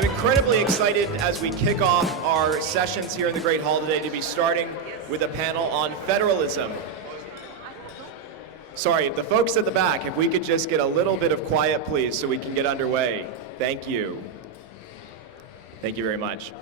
I'm incredibly excited as we kick off our sessions here in the Great Hall today to be starting with a panel on federalism. Sorry, the folks at the back, if we could just get a little bit of quiet, please, so we can get underway. Thank you. Thank you very much.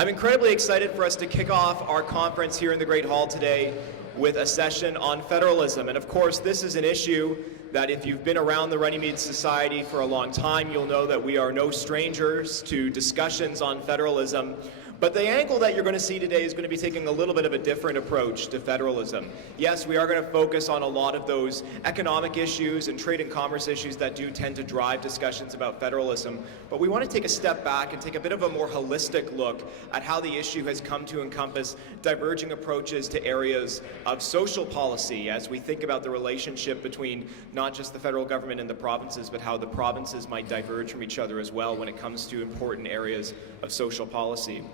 I'm incredibly excited for us to kick off our conference here in the Great Hall today with a session on federalism. And of course, this is an issue that if you've been around the Runnymede Society for a long time, you'll know that we are no strangers to discussions on federalism. But the angle that you're going to see today is going to be taking a little bit of a different approach to federalism. Yes, we are going to focus on a lot of those economic issues and trade and commerce issues that do tend to drive discussions about federalism. But we want to take a step back and take a bit of a more holistic look at how the issue has come to encompass diverging approaches to areas of social policy as we think about the relationship between not just the federal government and the provinces, but how the provinces might diverge from each other as well when it comes to important areas of social policy.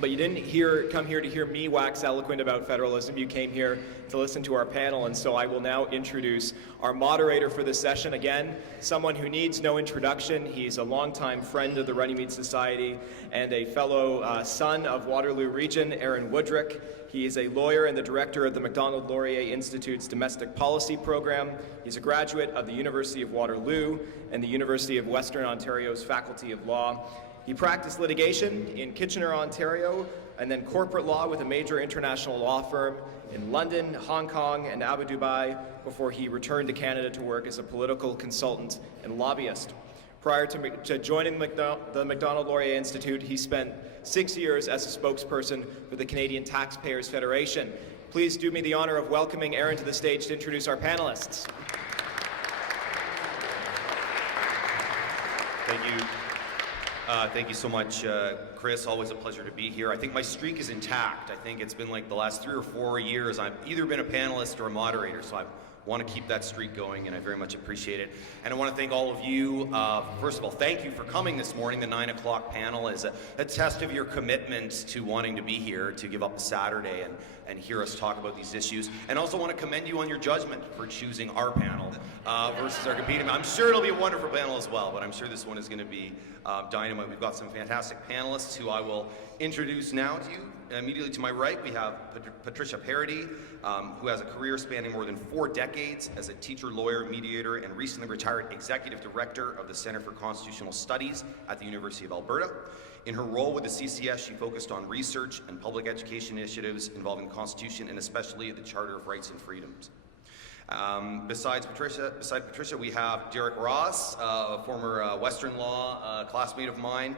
But you didn't come here to hear me wax eloquent about federalism. You came here to listen to our panel, and so I will now introduce our moderator for this session. Again, someone who needs no introduction. He's a longtime friend of the Runnymede Society and a fellow son of Waterloo Region, Aaron Wudrick. He is a lawyer and the director of the Macdonald-Laurier Institute's Domestic Policy Program. He's a graduate of the University of Waterloo and the University of Western Ontario's Faculty of Law. He practiced litigation in Kitchener, Ontario, and then corporate law with a major international law firm in London, Hong Kong, and Abu Dhabi before he returned to Canada to work as a political consultant and lobbyist. Prior to joining the Macdonald-Laurier Institute, he spent 6 years as a spokesperson for the Canadian Taxpayers Federation. Please do me the honor of welcoming Aaron to the stage to introduce our panelists. Thank you. Thank you so much, Chris. Always a pleasure to be here. I think my streak is intact. I think it's been like the last 3 or 4 years I've either been a panelist or a moderator, so I want to keep that streak going, and I very much appreciate it. And I want to thank all of you. First of all, thank you for coming this morning. The 9 o'clock panel is a test of your commitment to wanting to be here, to give up a Saturday and hear us talk about these issues. And also want to commend you on your judgment for choosing our panel versus our competing. I'm sure it'll be a wonderful panel as well, but I'm sure this one is going to be dynamite. We've got some fantastic panelists who I will introduce now to you. Immediately to my right, we have Patricia Paradis, who has a career spanning more than 4 decades as a teacher, lawyer, mediator, and recently retired executive director of the Centre for Constitutional Studies at the University of Alberta. In her role with the CCS, she focused on research and public education initiatives involving the Constitution and especially the Charter of Rights and Freedoms. Beside Patricia, we have Derek Ross, a former Western Law classmate of mine.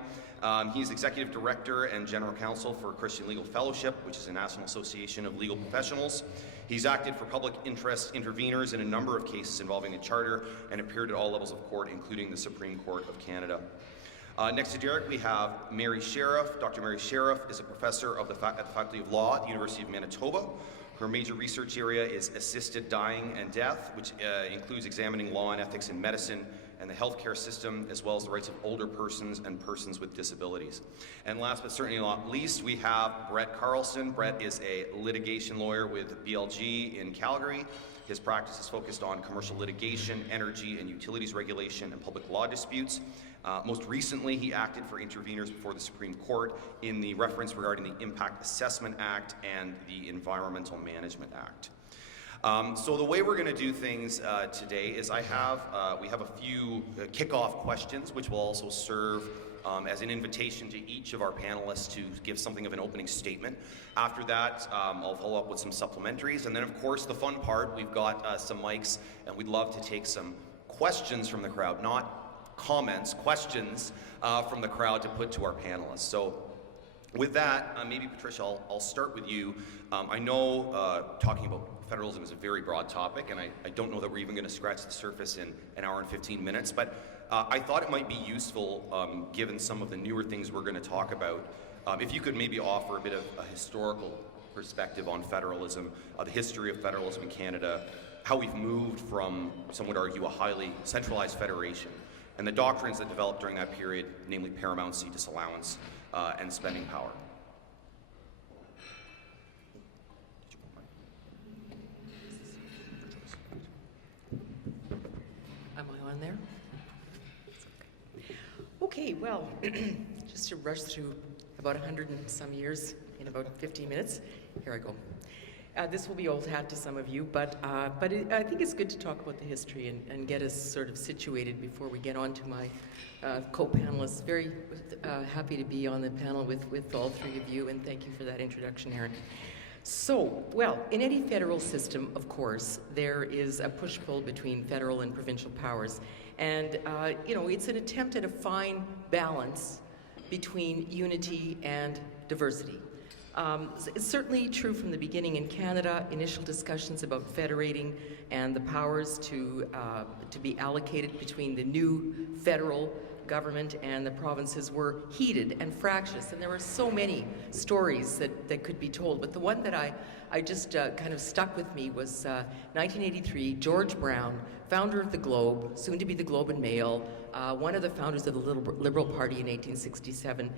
He's Executive Director and General Counsel for Christian Legal Fellowship, which is a national association of legal professionals. He's acted for public interest interveners in a number of cases involving the Charter and appeared at all levels of court, including the Supreme Court of Canada. Next to Derek, we have Mary Shariff. Dr. Mary Shariff is a professor at the Faculty of Law at the University of Manitoba. Her major research area is assisted dying and death, which includes examining law and ethics in medicine and the healthcare system, as well as the rights of older persons and persons with disabilities. And last but certainly not least, we have Brett Carlson. Brett is a litigation lawyer with BLG in Calgary. His practice is focused on commercial litigation, energy and utilities regulation, and public law disputes. Most recently, he acted for interveners before the Supreme Court in the reference regarding the Impact Assessment Act and the Environmental Management Act. So the way we're going to do things today is we have a few kickoff questions, which will also serve as an invitation to each of our panelists to give something of an opening statement. After that, I'll follow up with some supplementaries, and then of course the fun part, we've got some mics, and we'd love to take some questions from the crowd, not comments, questions from the crowd to put to our panelists. So with that, maybe Patricia, I'll start with you. I know talking about federalism is a very broad topic, and I don't know that we're even going to scratch the surface in an hour and 15 minutes, but I thought it might be useful, given some of the newer things we're going to talk about, if you could maybe offer a bit of a historical perspective on federalism, the history of federalism in Canada, how we've moved from, some would argue, a highly centralized federation, and the doctrines that developed during that period, namely paramountcy, disallowance, and spending power. Am I on there? Okay, well, just to rush through about 100 and some years in about 15 minutes. Here I go. This will be old hat to some of you, but I think it's good to talk about the history and get us sort of situated before we get on to my co-panelists. Very happy to be on the panel with all three of you, and thank you for that introduction, Aaron. So, well, in any federal system, of course, there is a push-pull between federal and provincial powers. And, you know, it's an attempt at a fine balance between unity and diversity. It's certainly true from the beginning in Canada. Initial discussions about federating and the powers to be allocated between the new federal government and the provinces were heated and fractious, and there were so many stories that could be told. But the one that I just kind of stuck with me was 1983, George Brown, founder of the Globe, soon to be the Globe and Mail, one of the founders of the Liberal Party in 1867,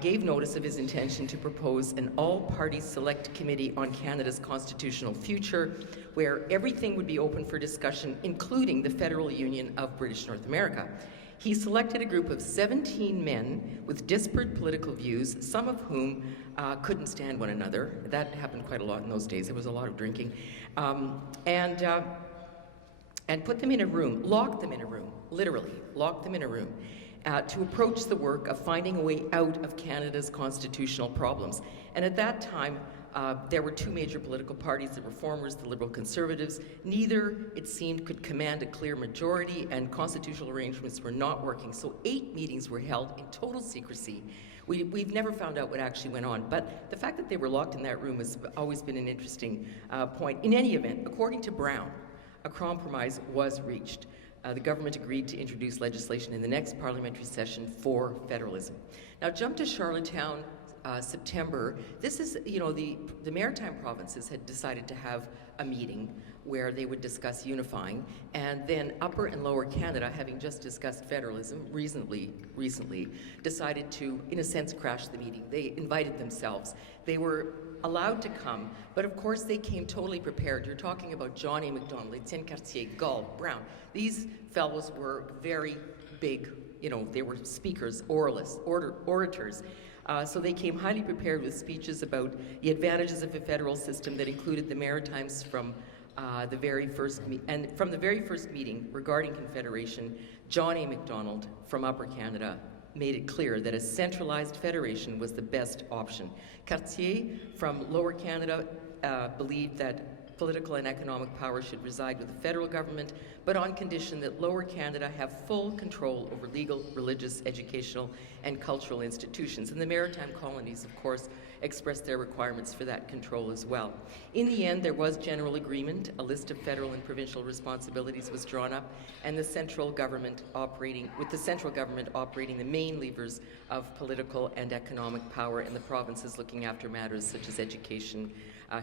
gave notice of his intention to propose an all-party select committee on Canada's constitutional future, where everything would be open for discussion, including the Federal Union of British North America. He selected a group of 17 men with disparate political views, some of whom couldn't stand one another. That happened quite a lot in those days. There was a lot of drinking. And put them in a room, locked them in a room, literally, locked them in a room, to approach the work of finding a way out of Canada's constitutional problems. And at that time, there were two major political parties, the Reformers, the Liberal Conservatives. Neither, it seemed, could command a clear majority, and constitutional arrangements were not working. So 8 meetings were held in total secrecy. We've never found out what actually went on, but the fact that they were locked in that room has always been an interesting point. In any event, according to Brown, a compromise was reached. The government agreed to introduce legislation in the next parliamentary session for federalism. Now jump to Charlottetown, September. This is, you know, the maritime provinces had decided to have a meeting where they would discuss unifying, and then Upper and Lower Canada, having just discussed federalism recently, decided to, in a sense, crash the meeting. They invited themselves. They were allowed to come, but of course they came totally prepared. You're talking about John A. Macdonald, Etienne Cartier, Gall, Brown. These fellows were very big, you know, they were speakers, orators. So they came highly prepared with speeches about the advantages of a federal system that included the Maritimes from the very first meeting regarding Confederation. John A. Macdonald from Upper Canada made it clear that a centralized federation was the best option. Cartier from Lower Canada believed that political and economic power should reside with the federal government, but on condition that Lower Canada have full control over legal, religious, educational, and cultural institutions. And the maritime colonies, of course, expressed their requirements for that control as well. In the end, there was general agreement. A list of federal and provincial responsibilities was drawn up, and the central government operating the main levers of political and economic power, and the provinces looking after matters such as education,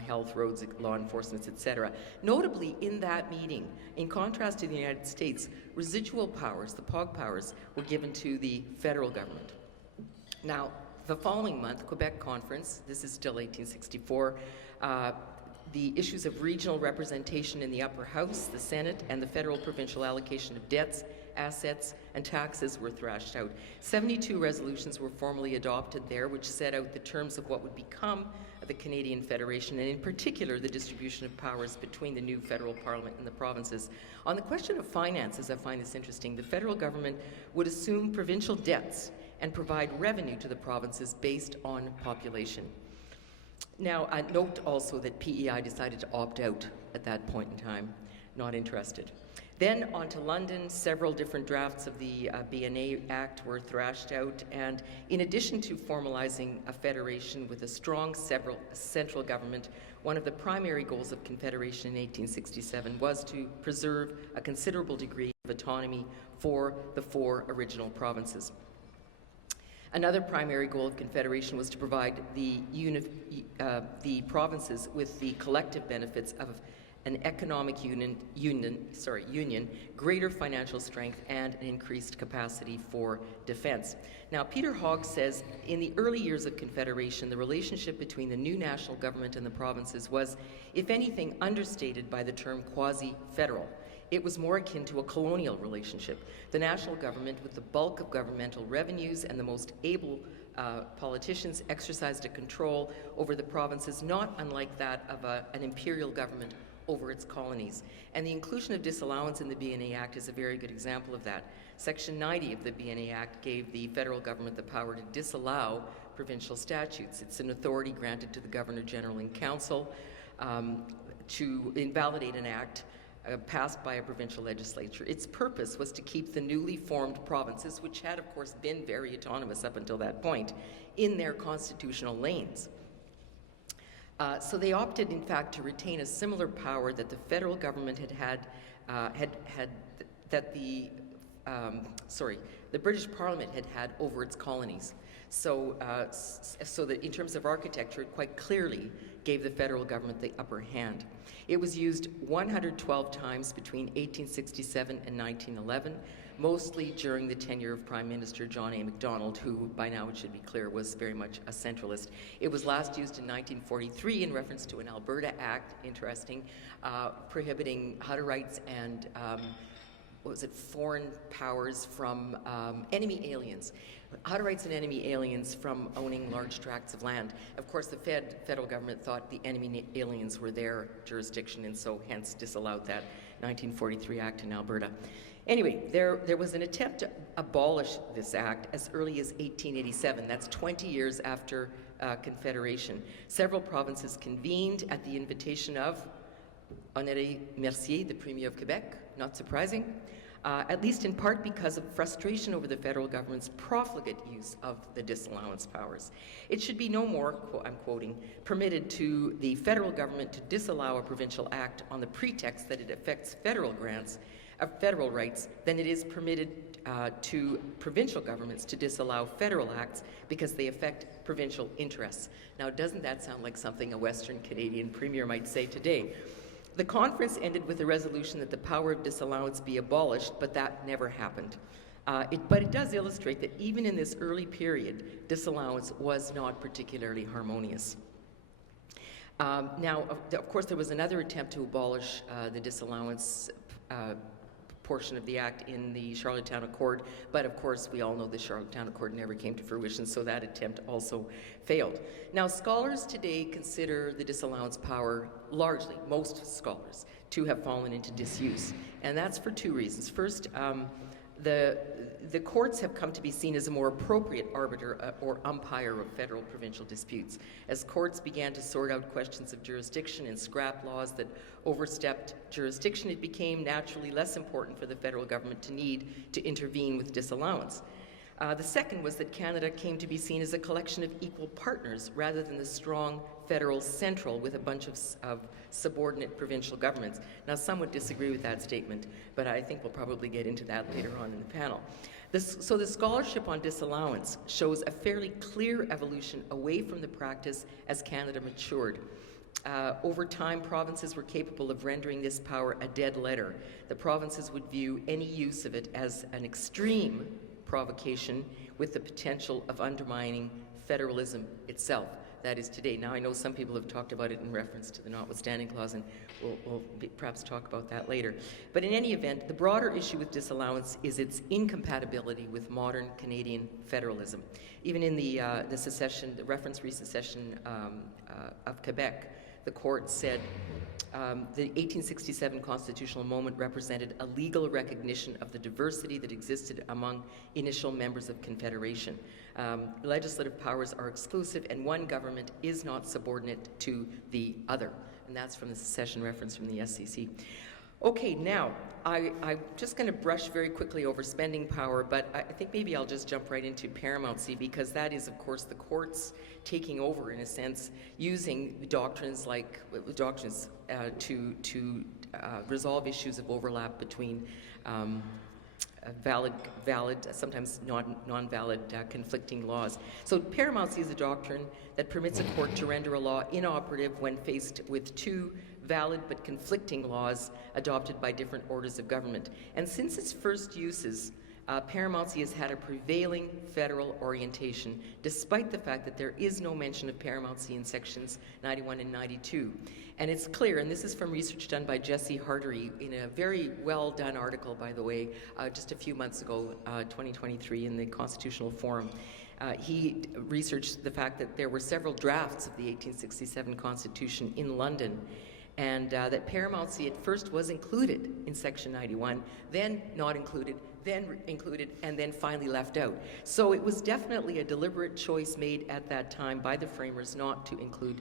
health, roads, law enforcement, etc. Notably, in that meeting, in contrast to the United States, residual powers, the POG powers, were given to the federal government. Now, the following month, Quebec Conference, this is still 1864, the issues of regional representation in the upper house, the Senate, and the federal provincial allocation of debts, assets, and taxes were thrashed out. 72 resolutions were formally adopted there, which set out the terms of what would become the Canadian Federation, and in particular the distribution of powers between the new federal parliament and the provinces. On the question of finances, I find this interesting. The federal government would assume provincial debts and provide revenue to the provinces based on population. Now, note also that PEI decided to opt out at that point in time, not interested. Then on to London, several different drafts of the BNA Act were thrashed out, and in addition to formalizing a federation with a strong central government, one of the primary goals of Confederation in 1867 was to preserve a considerable degree of autonomy for the 4 original provinces. Another primary goal of Confederation was to provide the provinces with the collective benefits of an economic union, greater financial strength, and an increased capacity for defense. Now, Peter Hogg says, in the early years of Confederation, the relationship between the new national government and the provinces was, if anything, understated by the term quasi-federal. It was more akin to a colonial relationship. The national government, with the bulk of governmental revenues and the most able politicians, exercised a control over the provinces not unlike that of an imperial government over its colonies. And the inclusion of disallowance in the BNA Act is a very good example of that. Section 90 of the BNA Act gave the federal government the power to disallow provincial statutes. It's an authority granted to the Governor-General in Council to invalidate an act passed by a provincial legislature. Its purpose was to keep the newly formed provinces, which had of course been very autonomous up until that point, in their constitutional lanes. So they opted, in fact, to retain a similar power that the federal government the British Parliament had over its colonies. So that in terms of architecture, it quite clearly gave the federal government the upper hand. It was used 112 times between 1867 and 1911, mostly during the tenure of Prime Minister John A. Macdonald, who, by now it should be clear, was very much a centralist. It was last used in 1943 in reference to an Alberta Act, interesting, prohibiting Hutterites and foreign powers from enemy aliens. Hutterites and enemy aliens from owning large tracts of land. Of course, the federal government thought the enemy aliens were their jurisdiction, and so hence disallowed that 1943 act in Alberta. Anyway, there was an attempt to abolish this act as early as 1887. That's 20 years after Confederation. Several provinces convened at the invitation of Honoré Mercier, the Premier of Quebec, not surprising, at least in part because of frustration over the federal government's profligate use of the disallowance powers. It should be no more, I'm quoting, permitted to the federal government to disallow a provincial act on the pretext that it affects federal grants of federal rights than it is permitted to provincial governments to disallow federal acts because they affect provincial interests. Now, doesn't that sound like something a Western Canadian premier might say today? The conference ended with a resolution that the power of disallowance be abolished, but that never happened. But it does illustrate that even in this early period, disallowance was not particularly harmonious. Now, of course, there was another attempt to abolish the disallowance portion of the act in the Charlottetown Accord, but of course we all know the Charlottetown Accord never came to fruition, so that attempt also failed. Now, scholars today consider the disallowance power, largely, most scholars, to have fallen into disuse, and that's for two reasons. First, the courts have come to be seen as a more appropriate arbiter or umpire of federal provincial disputes. As courts began to sort out questions of jurisdiction and scrap laws that overstepped jurisdiction, it became naturally less important for the federal government to need to intervene with disallowance. The second was that Canada came to be seen as a collection of equal partners rather than the strong federal central with a bunch of subordinate provincial governments. Now, some would disagree with that statement, but I think we'll probably get into that later on in the panel. So the scholarship on disallowance shows a fairly clear evolution away from the practice as Canada matured. Over time, provinces were capable of rendering this power a dead letter. The provinces would view any use of it as an extreme provocation with the potential of undermining federalism itself. That is today. Now, I know some people have talked about it in reference to the notwithstanding clause, and we'll perhaps talk about that later. But in any event, the broader issue with disallowance is its incompatibility with modern Canadian federalism. Even in the secession, the reference resecession of Quebec, the court said the 1867 constitutional moment represented a legal recognition of the diversity that existed among initial members of Confederation. Legislative powers are exclusive, and one government is not subordinate to the other. And that's from the secession reference from the SCC. Okay, now, I'm just going to brush very quickly over spending power, but I think maybe I'll just jump right into paramountcy, because that is, of course, the courts taking over, in a sense, using doctrines to resolve issues of overlap between valid, sometimes non-valid conflicting laws. So paramountcy is a doctrine that permits a court to render a law inoperative when faced with two valid but conflicting laws adopted by different orders of government. And since its first uses paramountcy has had a prevailing federal orientation, despite the fact that there is no mention of paramountcy in sections 91 and 92. And it's clear, and this is from research done by Jesse Hartery in a very well done article, by the way, just a few months ago, 2023, in the Constitutional Forum. He researched the fact that there were several drafts of the 1867 Constitution in London, and that paramountcy at first was included in Section 91, then not included, then included, and then finally left out. So it was definitely a deliberate choice made at that time by the framers not to include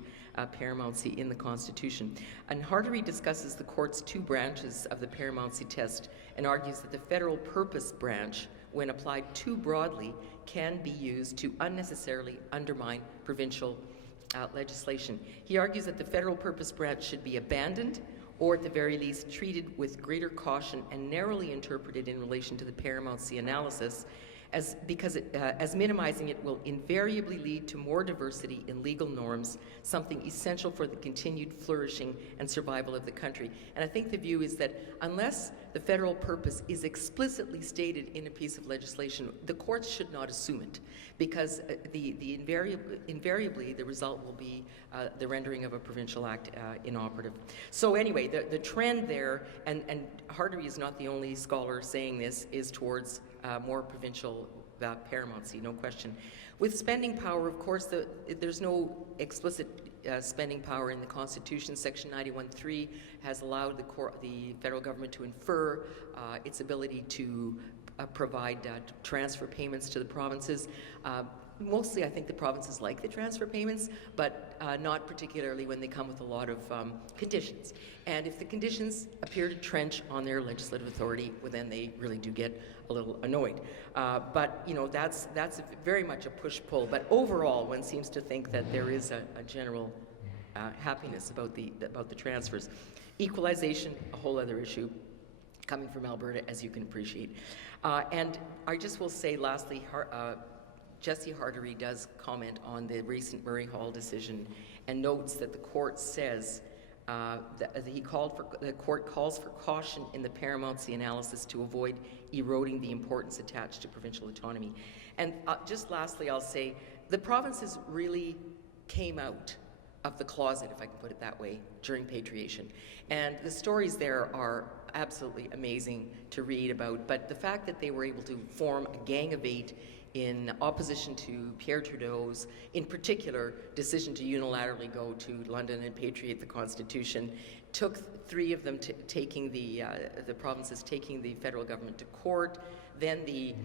paramountcy in the Constitution. And Hartery discusses the court's two branches of the paramountcy test and argues that the federal purpose branch, when applied too broadly, can be used to unnecessarily undermine provincial legislation. He argues that the federal purpose branch should be abandoned, or at the very least treated with greater caution and narrowly interpreted in relation to the paramountcy analysis, as minimizing it will invariably lead to more diversity in legal norms, something essential for the continued flourishing and survival of the country. And I think the view is that unless the federal purpose is explicitly stated in a piece of legislation, the courts should not assume it, because invariably the result will be the rendering of a provincial act inoperative. So anyway, the trend there, and Hartery is not the only scholar saying this, is towards more provincial paramountcy, no question. With spending power, of course, there's no explicit spending power in the Constitution. Section 91.3 has allowed the federal government to infer its ability to provide transfer payments to the provinces. Mostly, I think the provinces like the transfer payments, but not particularly when they come with a lot of conditions. And if the conditions appear to trench on their legislative authority, well, then they really do get a little annoyed. But you know, that's very much a push-pull. But overall, one seems to think that there is a general happiness about the transfers. Equalization, a whole other issue, coming from Alberta, as you can appreciate. And I just will say, lastly, Jesse Hartery does comment on the recent Murray Hall decision and notes that the court says that the court calls for caution in the paramountcy analysis to avoid eroding the importance attached to provincial autonomy. And just lastly, I'll say the provinces really came out of the closet, if I can put it that way, during patriation. And the stories there are absolutely amazing to read about, but the fact that they were able to form a Gang of Eight in opposition to Pierre Trudeau's, in particular, decision to unilaterally go to London and patriate the Constitution, took three of them taking the provinces taking the federal government to court. Then the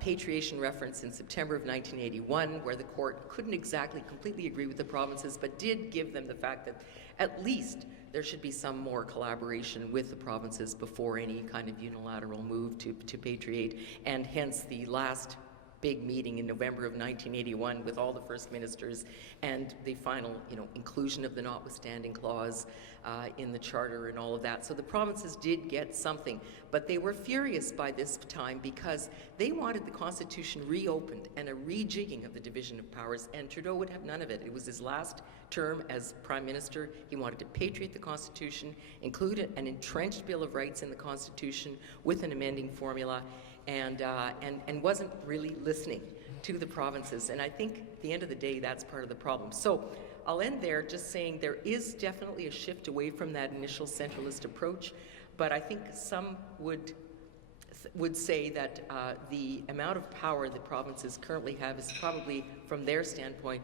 patriation reference in September of 1981, where the court couldn't exactly completely agree with the provinces, but did give them the fact that at least there should be some more collaboration with the provinces before any kind of unilateral move to patriate, and hence the last big meeting in November of 1981 with all the first ministers and the final, inclusion of the notwithstanding clause in the charter and all of that. So the provinces did get something, but they were furious by this time because they wanted the Constitution reopened and a rejigging of the division of powers, and Trudeau would have none of it. It was his last term as Prime Minister. He wanted to patriate the Constitution, include an entrenched Bill of Rights in the Constitution with an amending formula, and wasn't really listening to the provinces. And I think at the end of the day, that's part of the problem. So I'll end there just saying there is definitely a shift away from that initial centralist approach, but I think some would say that the amount of power the provinces currently have is probably, from their standpoint,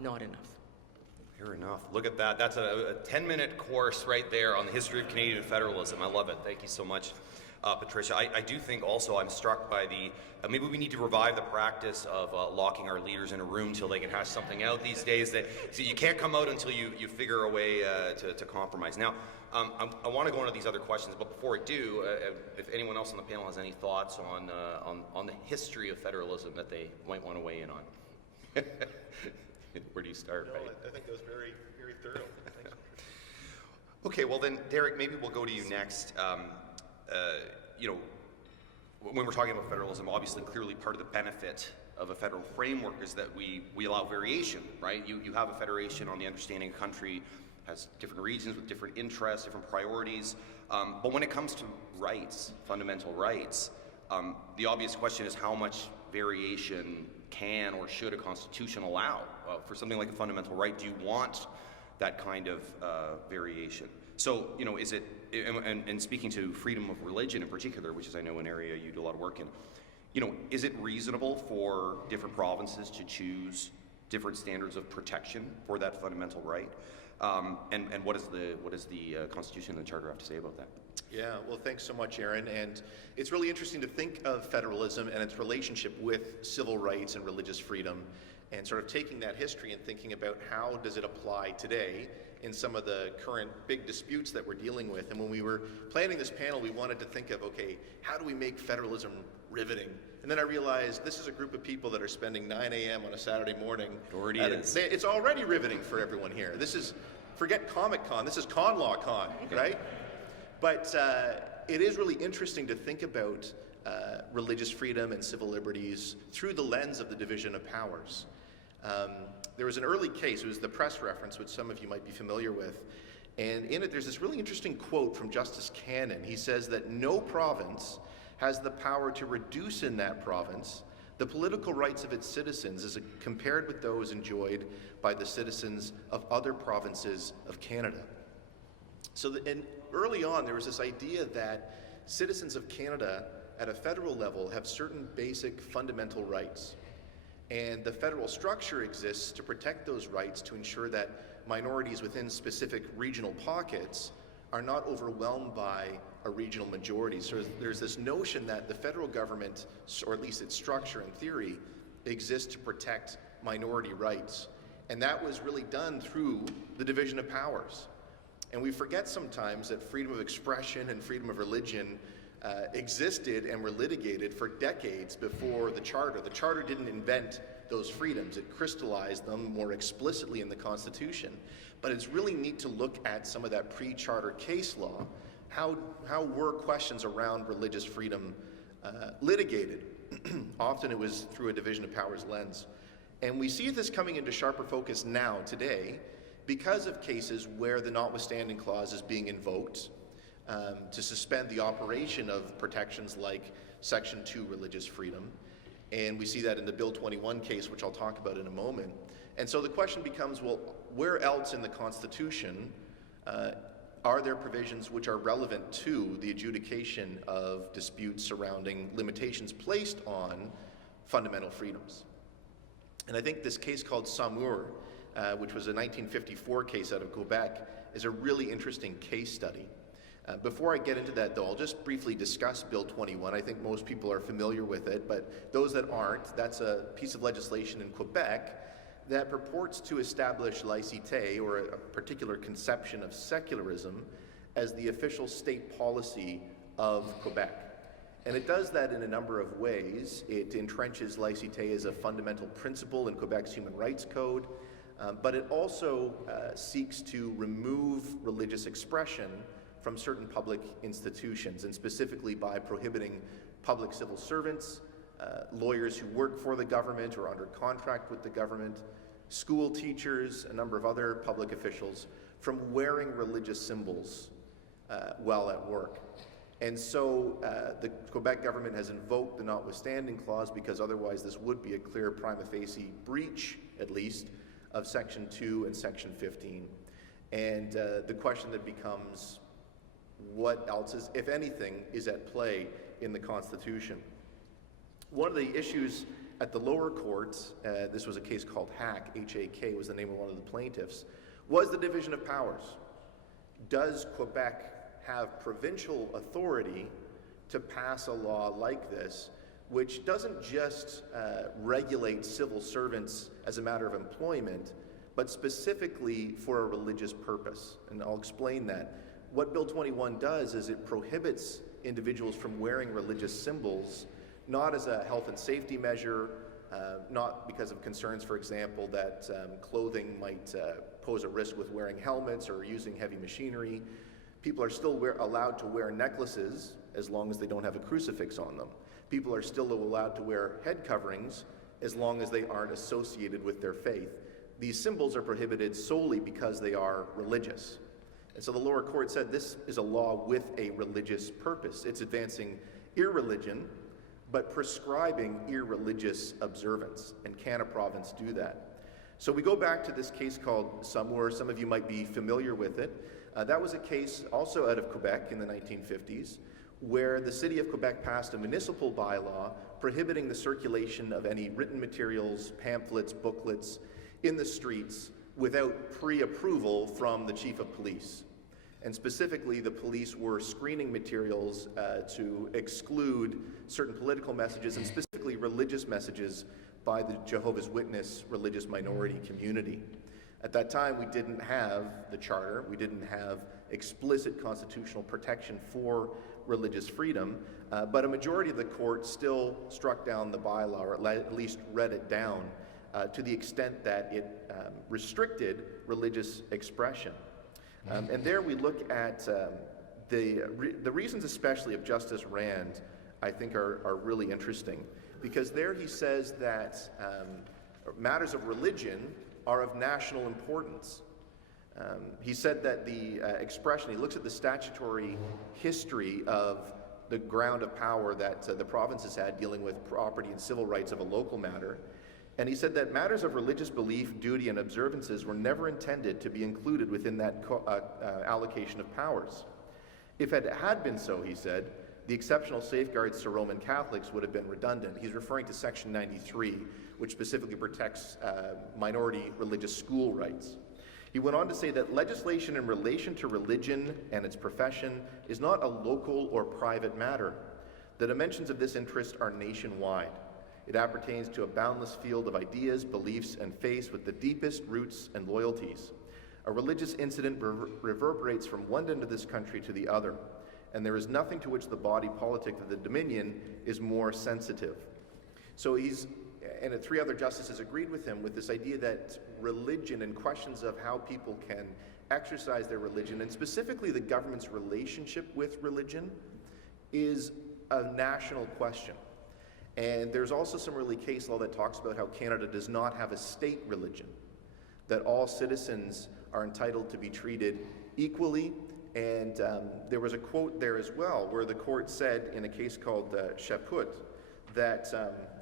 not enough. Fair enough. Look at that. That's a 10-minute course right there on the history of Canadian federalism. I love it. Thank you so much, Patricia. I do think also I'm struck by maybe we need to revive the practice of locking our leaders in a room till they can hash something out these days. So you can't come out until you figure a way to compromise. Now, I want to go into these other questions, but before I do, if anyone else on the panel has any thoughts on the history of federalism that they might want to weigh in on. Where do you start? No, right? I think that was very, very thorough. Thanks. Okay, well then, Derek, maybe we'll go to you next. When we're talking about federalism, obviously, clearly part of the benefit of a federal framework is that we allow variation, right? You have a federation on the understanding a country has different regions with different interests, different priorities. But when it comes to rights, fundamental rights, The obvious question is how much variation can or should a constitution allow? For something like a fundamental right, do you want that kind of variation? So, is it, and speaking to freedom of religion in particular, which is I know an area you do a lot of work in, is it reasonable for different provinces to choose different standards of protection for that fundamental right? And what does the Constitution and the Charter have to say about that? Yeah, well, thanks so much, Aaron. And it's really interesting to think of federalism and its relationship with civil rights and religious freedom, and sort of taking that history and thinking about how does it apply today in some of the current big disputes that we're dealing with. And when we were planning this panel, we wanted to think of, okay, how do we make federalism riveting? And then I realized this is a group of people that are spending 9 a.m. on a Saturday morning. It already is. It's already riveting for everyone here. This is, forget Comic-Con, this is Con Law Con, right? But it is really interesting to think about religious freedom and civil liberties through the lens of the division of powers. There was an early case, it was the press reference, which some of you might be familiar with, and in it there's this really interesting quote from Justice Cannon. He says that no province has the power to reduce in that province the political rights of its citizens as compared with those enjoyed by the citizens of other provinces of Canada. So early on there was this idea that citizens of Canada at a federal level have certain basic fundamental rights. And the federal structure exists to protect those rights, to ensure that minorities within specific regional pockets are not overwhelmed by a regional majority. So there's this notion that the federal government, or at least its structure in theory, exists to protect minority rights. And that was really done through the division of powers. And we forget sometimes that freedom of expression and freedom of religion existed and were litigated for decades before the Charter. The Charter didn't invent those freedoms. It crystallized them more explicitly in the Constitution. But it's really neat to look at some of that pre-Charter case law. How were questions around religious freedom litigated? Often it was through a division of powers lens. And we see this coming into sharper focus now, today, because of cases where the notwithstanding clause is being invoked to suspend the operation of protections like Section 2 religious freedom. And we see that in the Bill 21 case, which I'll talk about in a moment. And so the question becomes, well, where else in the Constitution are there provisions which are relevant to the adjudication of disputes surrounding limitations placed on fundamental freedoms? And I think this case called Saumur, which was a 1954 case out of Quebec, is a really interesting case study. Before I get into that, though, I'll just briefly discuss Bill 21. I think most people are familiar with it, but those that aren't, that's a piece of legislation in Quebec that purports to establish laïcité, or a particular conception of secularism, as the official state policy of Quebec. And it does that in a number of ways. It entrenches laïcité as a fundamental principle in Quebec's Human Rights Code, but it also seeks to remove religious expression from certain public institutions, and specifically by prohibiting public civil servants, lawyers who work for the government or under contract with the government, school teachers, a number of other public officials, from wearing religious symbols while at work. And so the Quebec government has invoked the notwithstanding clause, because otherwise this would be a clear prima facie breach, at least, of Section 2 and Section 15. And the question that becomes, what else is, if anything, is at play in the Constitution? One of the issues at the lower courts, this was a case called Hack, H-A-K was the name of one of the plaintiffs, was the division of powers. Does Quebec have provincial authority to pass a law like this, which doesn't just regulate civil servants as a matter of employment, but specifically for a religious purpose? And I'll explain that. What Bill 21 does is it prohibits individuals from wearing religious symbols, not as a health and safety measure, not because of concerns, for example, that clothing might pose a risk with wearing helmets or using heavy machinery. People are still allowed to wear necklaces as long as they don't have a crucifix on them. People are still allowed to wear head coverings as long as they aren't associated with their faith. These symbols are prohibited solely because they are religious. And so the lower court said this is a law with a religious purpose. It's advancing irreligion but prescribing irreligious observance. And can a province do that? So we go back to this case called Samour. Some of you might be familiar with it. That was a case also out of Quebec in the 1950s, where the city of Quebec passed a municipal bylaw prohibiting the circulation of any written materials, pamphlets, booklets in the streets without pre-approval from the chief of police. And specifically, the police were screening materials to exclude certain political messages, and specifically religious messages by the Jehovah's Witness religious minority community. At that time, we didn't have the charter, we didn't have explicit constitutional protection for religious freedom, but a majority of the court still struck down the bylaw, or at least read it down, to the extent that it restricted religious expression. And there we look at the reasons, especially of Justice Rand, I think are really interesting, because there he says that matters of religion are of national importance. He said that the expression, he looks at the statutory history of the ground of power that the province has had dealing with property and civil rights of a local matter, and he said that matters of religious belief, duty, and observances were never intended to be included within that allocation of powers. If it had been so, he said, the exceptional safeguards to Roman Catholics would have been redundant. He's referring to Section 93, which specifically protects minority religious school rights. He went on to say that legislation in relation to religion and its profession is not a local or private matter. The dimensions of this interest are nationwide. It appertains to a boundless field of ideas, beliefs, and faiths with the deepest roots and loyalties. A religious incident reverberates from one end of this country to the other, and there is nothing to which the body politic of the Dominion is more sensitive. So and 3 other justices agreed with him with this idea that religion and questions of how people can exercise their religion, and specifically the government's relationship with religion, is a national question. And there's also some early case law that talks about how Canada does not have a state religion, that all citizens are entitled to be treated equally. And there was a quote there as well where the court said in a case called Chaput that,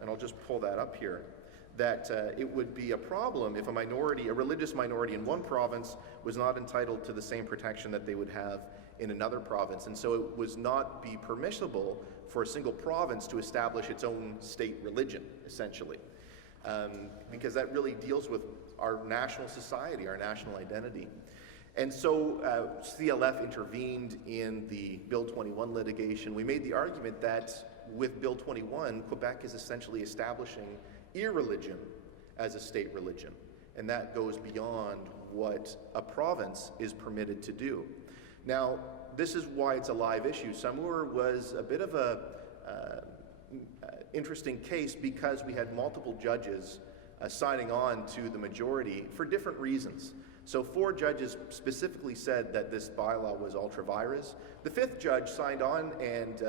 and I'll just pull that up here, that it would be a problem if a religious minority in one province was not entitled to the same protection that they would have in another province. And so it was not be permissible for a single province to establish its own state religion, essentially, because that really deals with our national society, our national identity. And so CLF intervened in the Bill 21 litigation. We made the argument that with Bill 21, Quebec is essentially establishing irreligion as a state religion, and that goes beyond what a province is permitted to do. Now, this is why it's a live issue. Samour was a bit of a interesting case because we had multiple judges signing on to the majority for different reasons. So 4 judges specifically said that this bylaw was ultra vires. The 5th judge signed on and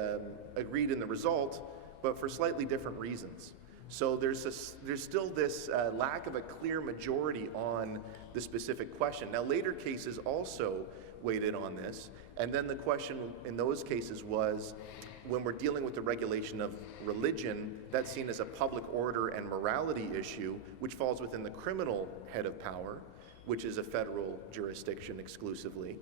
agreed in the result, but for slightly different reasons. So there's still this lack of a clear majority on the specific question. Now, later cases also weighed in on this, and then the question in those cases was, when we're dealing with the regulation of religion, that's seen as a public order and morality issue, which falls within the criminal head of power, which is a federal jurisdiction exclusively.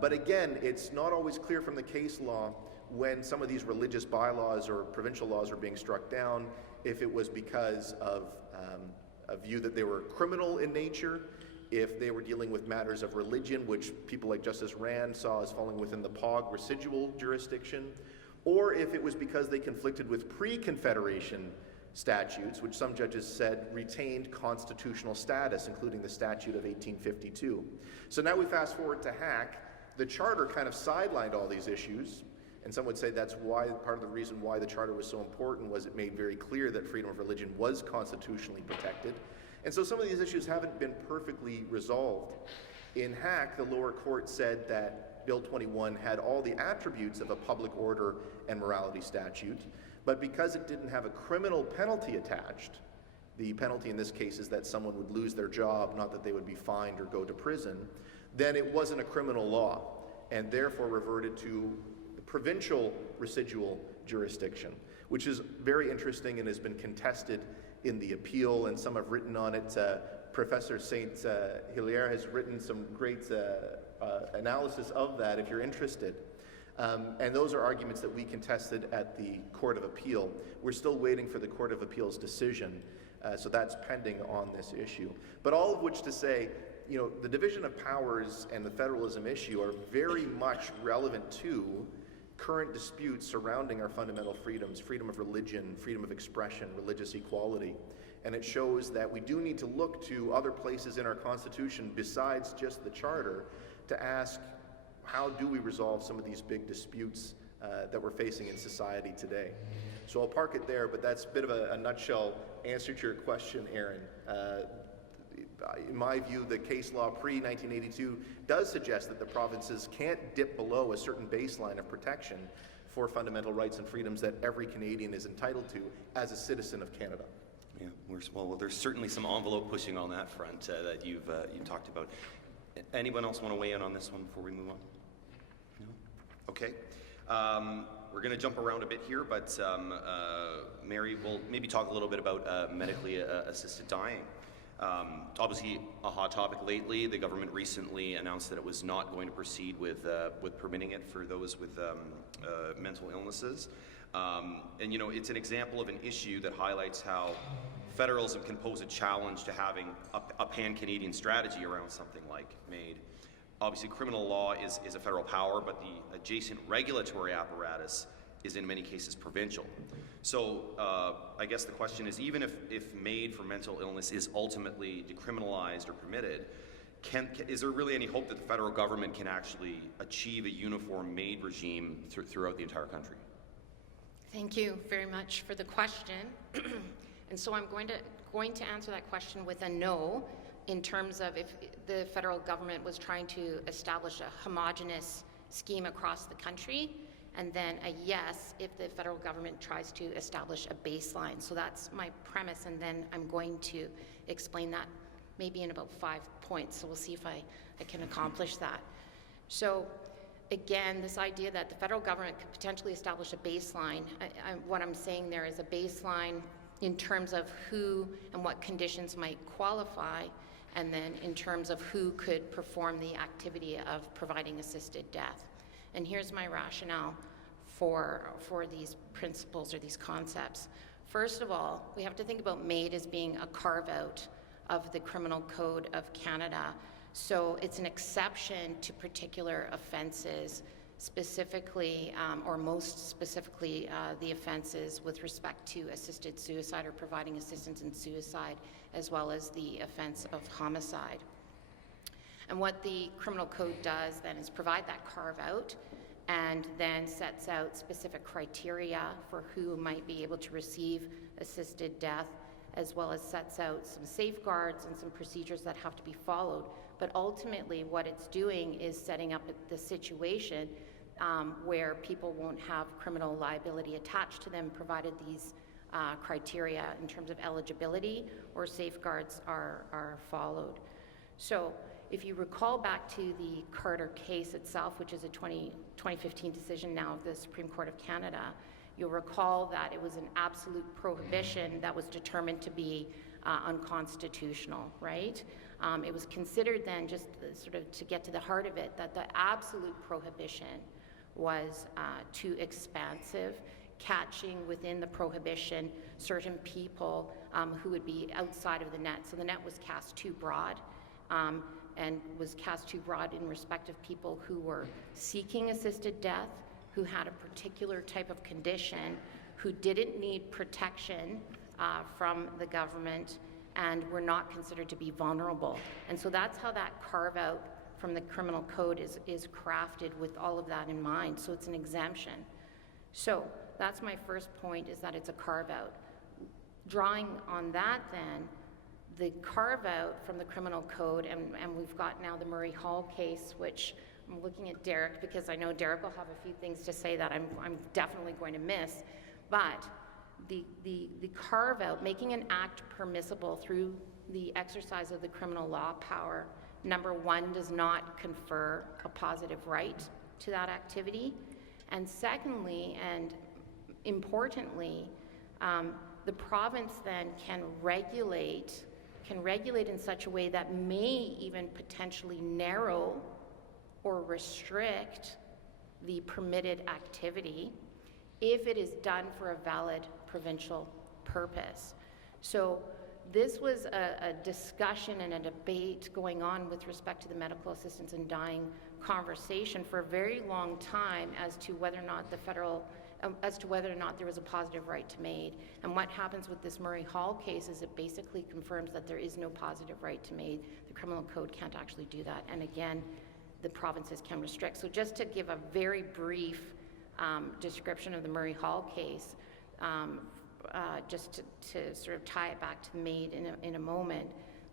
But again, it's not always clear from the case law when some of these religious bylaws or provincial laws are being struck down, if it was because of a view that they were criminal in nature, if they were dealing with matters of religion, which people like Justice Rand saw as falling within the POG residual jurisdiction, or if it was because they conflicted with pre-Confederation statutes, which some judges said retained constitutional status, including the Statute of 1852. So now we fast forward to Hack. The Charter kind of sidelined all these issues, and some would say that's why part of the reason why the Charter was so important was it made very clear that freedom of religion was constitutionally protected. And so some of these issues haven't been perfectly resolved. In Hack, the lower court said that Bill 21 had all the attributes of a public order and morality statute, but because it didn't have a criminal penalty attached, the penalty in this case is that someone would lose their job, not that they would be fined or go to prison, then it wasn't a criminal law, and therefore reverted to the provincial residual jurisdiction, which is very interesting and has been contested in the appeal, and some have written on it. Professor St. Hilaire has written some great analysis of that if you're interested. And those are arguments that we contested at the Court of Appeal. We're still waiting for the Court of Appeal's decision, so that's pending on this issue. But all of which to say, you know, the division of powers and the federalism issue are very much relevant to current disputes surrounding our fundamental freedoms, freedom of religion, freedom of expression, religious equality. And it shows that we do need to look to other places in our Constitution besides just the Charter to ask, how do we resolve some of these big disputes that we're facing in society today? So I'll park it there, but that's a bit of a nutshell answer to your question, Aaron. In my view, the case law pre-1982 does suggest that the provinces can't dip below a certain baseline of protection for fundamental rights and freedoms that every Canadian is entitled to as a citizen of Canada. Yeah, well, there's certainly some envelope pushing on that front that you've talked about. Anyone else want to weigh in on this one before we move on? No? Okay. We're going to jump around a bit here, but Mary will maybe talk a little bit about medically assisted dying. Obviously, a hot topic lately. The government recently announced that it was not going to proceed with permitting it for those with mental illnesses. And you know, it's an example of an issue that highlights how federalism can pose a challenge to having a pan-Canadian strategy around something like MAID. Obviously, criminal law is a federal power, but the adjacent regulatory apparatus is in many cases provincial. So I guess the question is, even if MAID for mental illness is ultimately decriminalized or permitted, is there really any hope that the federal government can actually achieve a uniform MAID regime throughout the entire country? Thank you very much for the question. And so I'm going to answer that question with a no, in terms of if the federal government was trying to establish a homogeneous scheme across the country, and then a yes if the federal government tries to establish a baseline. So that's my premise, and then I'm going to explain that maybe in about 5 points. So we'll see if I can accomplish that. So again, this idea that the federal government could potentially establish a baseline, what I'm saying there is a baseline in terms of who and what conditions might qualify, and then in terms of who could perform the activity of providing assisted death. And here's my rationale for these principles or these concepts. First of all, we have to think about MAID as being a carve-out of the Criminal Code of Canada. So it's an exception to particular offenses, specifically, or most specifically, the offenses with respect to assisted suicide or providing assistance in suicide, as well as the offense of homicide. And what the Criminal Code does then is provide that carve-out and then sets out specific criteria for who might be able to receive assisted death, as well as sets out some safeguards and some procedures that have to be followed. But ultimately, what it's doing is setting up the situation where people won't have criminal liability attached to them, provided these criteria in terms of eligibility or safeguards are followed. So if you recall back to the Carter case itself, which is a 2015 decision now of the Supreme Court of Canada, you'll recall that it was an absolute prohibition that was determined to be unconstitutional, right? It was considered then, just sort of to get to the heart of it, that the absolute prohibition was too expansive, catching within the prohibition certain people who would be outside of the net. So the net was cast too broad, and was cast too broad in respect of people who were seeking assisted death, who had a particular type of condition, who didn't need protection from the government, and were not considered to be vulnerable. And so that's how that carve out from the criminal code is crafted, with all of that in mind. So it's an exemption. So that's my first point, is that it's a carve out. Drawing on that then, the carve out from the criminal code, and we've got now the Murray Hall case, which I'm looking at Derek because I know Derek will have a few things to say that I'm definitely going to miss. But the carve out, making an act permissible through the exercise of the criminal law power, number one, does not confer a positive right to that activity. And secondly, and importantly, the province then can regulate in such a way that may even potentially narrow or restrict the permitted activity if it is done for a valid provincial purpose. So this was a discussion and a debate going on with respect to the medical assistance in dying conversation for a very long time as to whether or not there was a positive right to MAID. And what happens with this Murray Hall case is it basically confirms that there is no positive right to MAID. The criminal code can't actually do that. And again, the provinces can restrict. So just to give a very brief description of the Murray Hall case, just to sort of tie it back to MAID in a moment,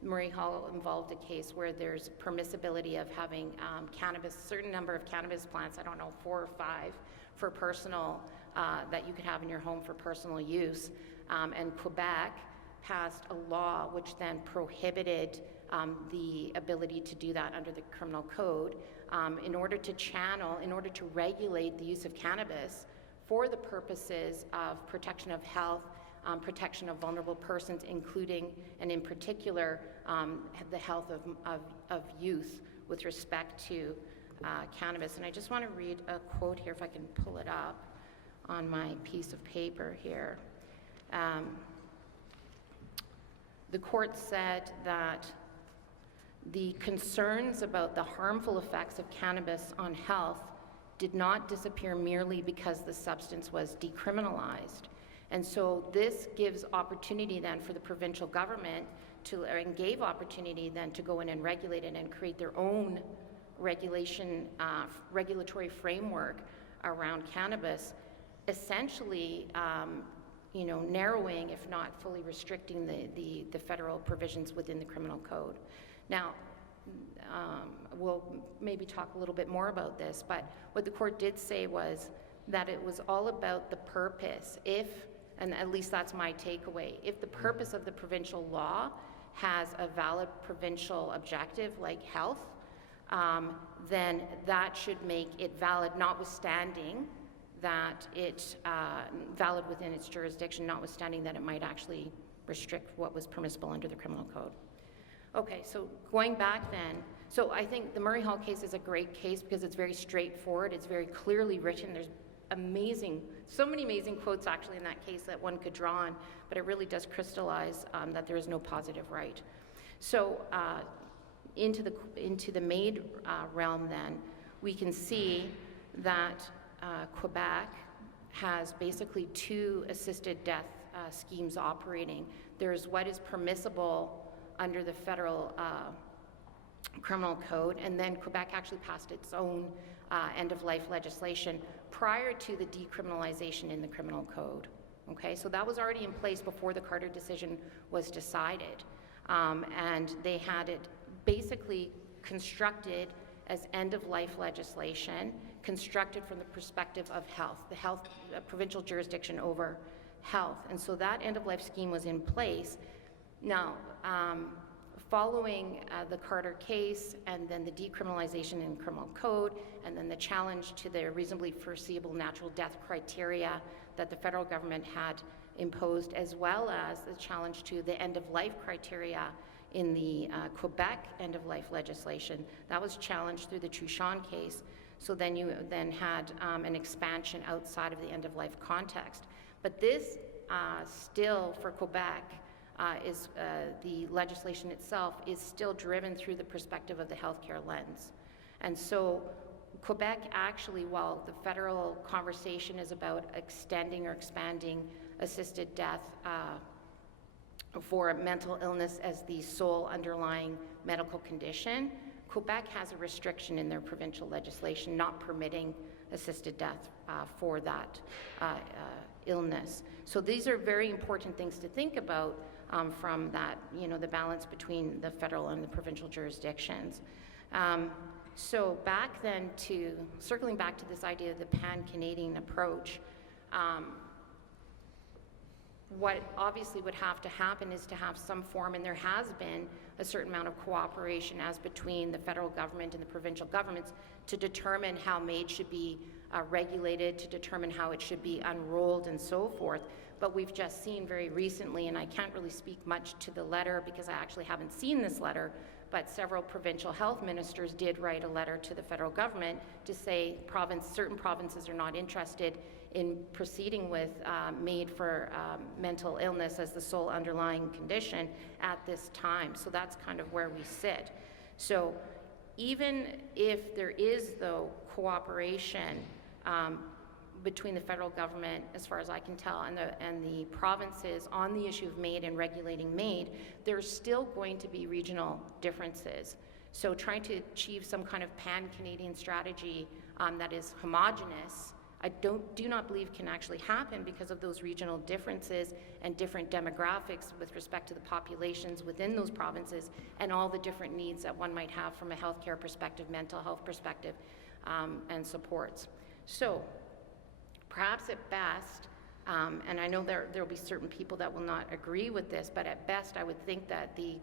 Murray Hall involved a case where there's permissibility of having cannabis, certain number of cannabis plants, I don't know, 4 or 5, for personal, that you could have in your home for personal use. And Quebec passed a law which then prohibited the ability to do that under the criminal code in order to regulate the use of cannabis for the purposes of protection of health, protection of vulnerable persons, including and in particular the health of youth with respect to cannabis. And I just want to read a quote here, if I can pull it up on my piece of paper here. The court said that the concerns about the harmful effects of cannabis on health did not disappear merely because the substance was decriminalized. And so this gives opportunity then for the provincial government and gave opportunity then to go in and regulate it and create their own regulatory framework around cannabis, essentially narrowing, if not fully restricting the federal provisions within the criminal code. Now, we'll maybe talk a little bit more about this, but what the court did say was that it was all about the purpose. And at least that's my takeaway, if the purpose of the provincial law has a valid provincial objective like health, then that should make it valid, notwithstanding that it's valid within its jurisdiction, notwithstanding that it might actually restrict what was permissible under the criminal code. Okay, so going back then, so I think the Murray Hall case is a great case because it's very straightforward, it's very clearly written, there's so many amazing quotes actually in that case that one could draw on, but it really does crystallize that there is no positive right. So into the MAID realm then, we can see that Quebec has basically 2 assisted death schemes operating. There's what is permissible under the federal criminal code, and then Quebec actually passed its own end-of-life legislation prior to the decriminalization in the criminal code. Okay, so that was already in place before the Carter decision was decided, and they had it basically constructed as end-of-life legislation, constructed from the perspective of health, the health provincial jurisdiction over health, and so that end-of-life scheme was in place. Now, following the Carter case and then the decriminalization in criminal code and then the challenge to the reasonably foreseeable natural death criteria that the federal government had imposed, as well as the challenge to the end-of-life criteria in the Quebec end-of-life legislation, that was challenged through the Truchon case. So then you had an expansion outside of the end-of-life context. But this still, for Quebec, is the legislation itself is still driven through the perspective of the healthcare lens. And so Quebec actually, while the federal conversation is about extending or expanding assisted death for mental illness as the sole underlying medical condition, Quebec has a restriction in their provincial legislation not permitting assisted death for that illness. So these are very important things to think about from that, the balance between the federal and the provincial jurisdictions. So back then circling back to this idea of the pan-Canadian approach, what obviously would have to happen is to have some form, and there has been a certain amount of cooperation as between the federal government and the provincial governments to determine how MAID should be regulated, to determine how it should be unrolled and so forth. But we've just seen very recently, and I can't really speak much to the letter because I actually haven't seen this letter, but several provincial health ministers did write a letter to the federal government to say certain provinces are not interested in proceeding with MAID for mental illness as the sole underlying condition at this time. So that's kind of where we sit. So even if there is, though, cooperation between the federal government, as far as I can tell, and the provinces on the issue of MAID and regulating MAID, there's still going to be regional differences. So trying to achieve some kind of pan-Canadian strategy that is homogenous, I do not believe can actually happen because of those regional differences and different demographics with respect to the populations within those provinces and all the different needs that one might have from a healthcare perspective, mental health perspective, and supports. So perhaps at best, and I know there will be certain people that will not agree with this, but at best I would think that the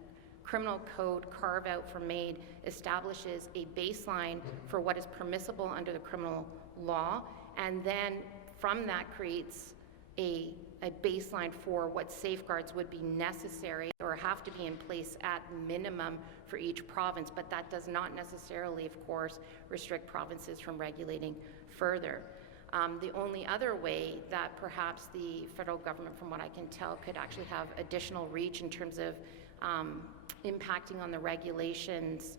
criminal code carve out for MAID establishes a baseline for what is permissible under the criminal law, and then from that creates a baseline for what safeguards would be necessary or have to be in place at minimum for each province, but that does not necessarily, of course, restrict provinces from regulating further. The only other way that perhaps the federal government, from what I can tell, could actually have additional reach in terms of impacting on the regulations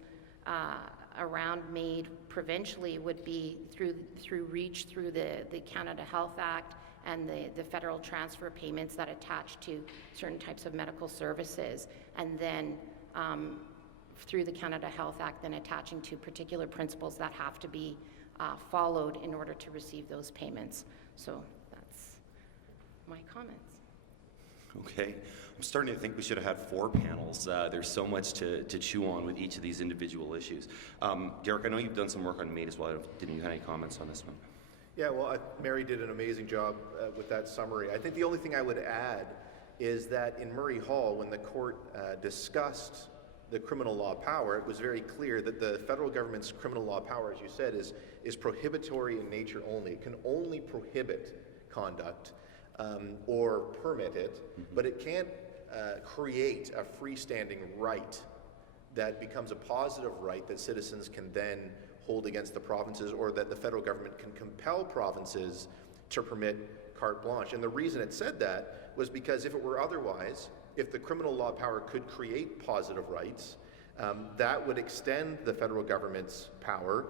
around MAID provincially would be through reach through the Canada Health Act and the federal transfer payments that attach to certain types of medical services, and then through the Canada Health Act then attaching to particular principles that have to be followed in order to receive those payments. So that's my comments. Okay. I'm starting to think we should have had 4 panels. There's so much to chew on with each of these individual issues. Derek, I know you've done some work on MAID as well. Didn't you have any comments on this one? Yeah, well, Mary did an amazing job with that summary. I think the only thing I would add is that in Murray Hall, when the court discussed the criminal law power, it was very clear that the federal government's criminal law power, as you said, is prohibitory in nature only. It can only prohibit conduct or permit it, but it can't create a freestanding right that becomes a positive right that citizens can then hold against the provinces, or that the federal government can compel provinces to permit carte blanche. And the reason it said that was because if it were otherwise, if the criminal law power could create positive rights, that would extend the federal government's power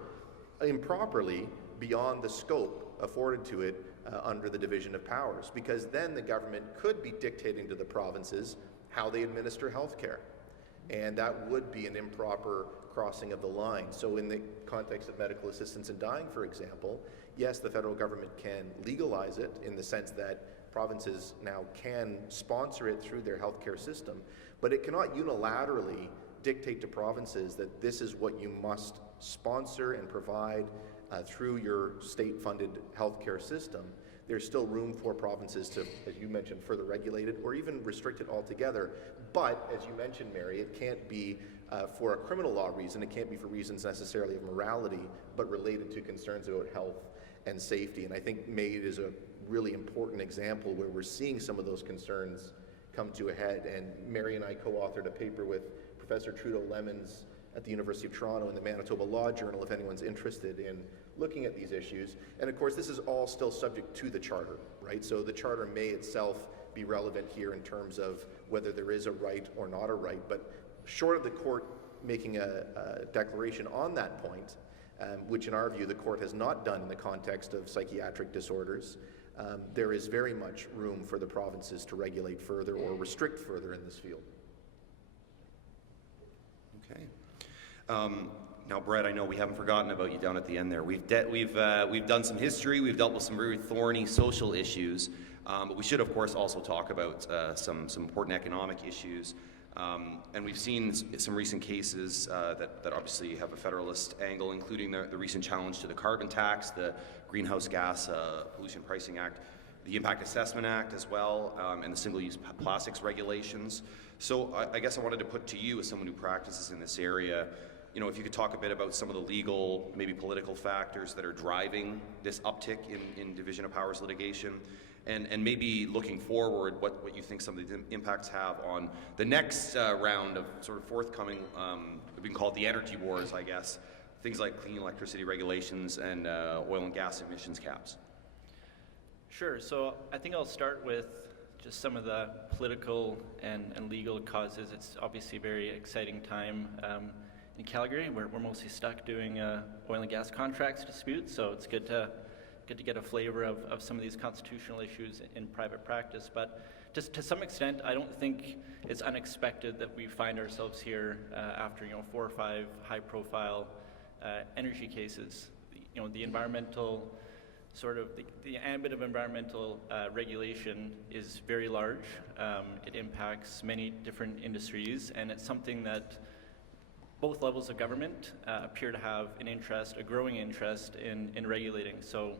improperly beyond the scope afforded to it under the division of powers, because then the government could be dictating to the provinces how they administer health care. And that would be an improper crossing of the line. So in the context of medical assistance in dying, for example, yes, the federal government can legalize it in the sense that provinces now can sponsor it through their healthcare system, but it cannot unilaterally dictate to provinces that this is what you must sponsor and provide through your state-funded healthcare system. There's still room for provinces to, as you mentioned, further regulate it or even restrict it altogether. But, as you mentioned, Mary, it can't be for a criminal law reason. It can't be for reasons necessarily of morality, but related to concerns about health and safety. And I think MAID is a really important example where we're seeing some of those concerns come to a head. And Mary and I co-authored a paper with Professor Trudeau Lemons at the University of Toronto in the Manitoba Law Journal, if anyone's interested in looking at these issues. And of course, this is all still subject to the Charter, right? So the Charter may itself be relevant here in terms of whether there is a right or not a right. But short of the court making a declaration on that point, which in our view the court has not done in the context of psychiatric disorders, there is very much room for the provinces to regulate further or restrict further in this field. Okay. Now, Brett, I know we haven't forgotten about you down at the end there. We've done some history. We've dealt with some very thorny social issues, but we should, of course, also talk about some important economic issues. And we've seen some recent cases that obviously have a federalist angle, including the recent challenge to the carbon tax, the Greenhouse Gas Pollution Pricing Act, the Impact Assessment Act as well, and the single-use plastics regulations. So I guess I wanted to put to you, as someone who practices in this area, if you could talk a bit about some of the legal, maybe political factors that are driving this uptick in division of powers litigation, and maybe looking forward, what you think some of the impacts have on the next round of sort of forthcoming, we can call it the energy wars, I guess, things like clean electricity regulations and oil and gas emissions caps. Sure. So I think I'll start with just some of the political and legal causes. It's obviously a very exciting time in Calgary. We're mostly stuck doing oil and gas contracts disputes, so it's good to get a flavor of some of these constitutional issues in private practice. But just to some extent, I don't think it's unexpected that we find ourselves here after 4 or 5 high-profile energy cases. The environmental the ambit of environmental regulation is very large. It impacts many different industries, and it's something that both levels of government appear to have a growing interest in regulating. So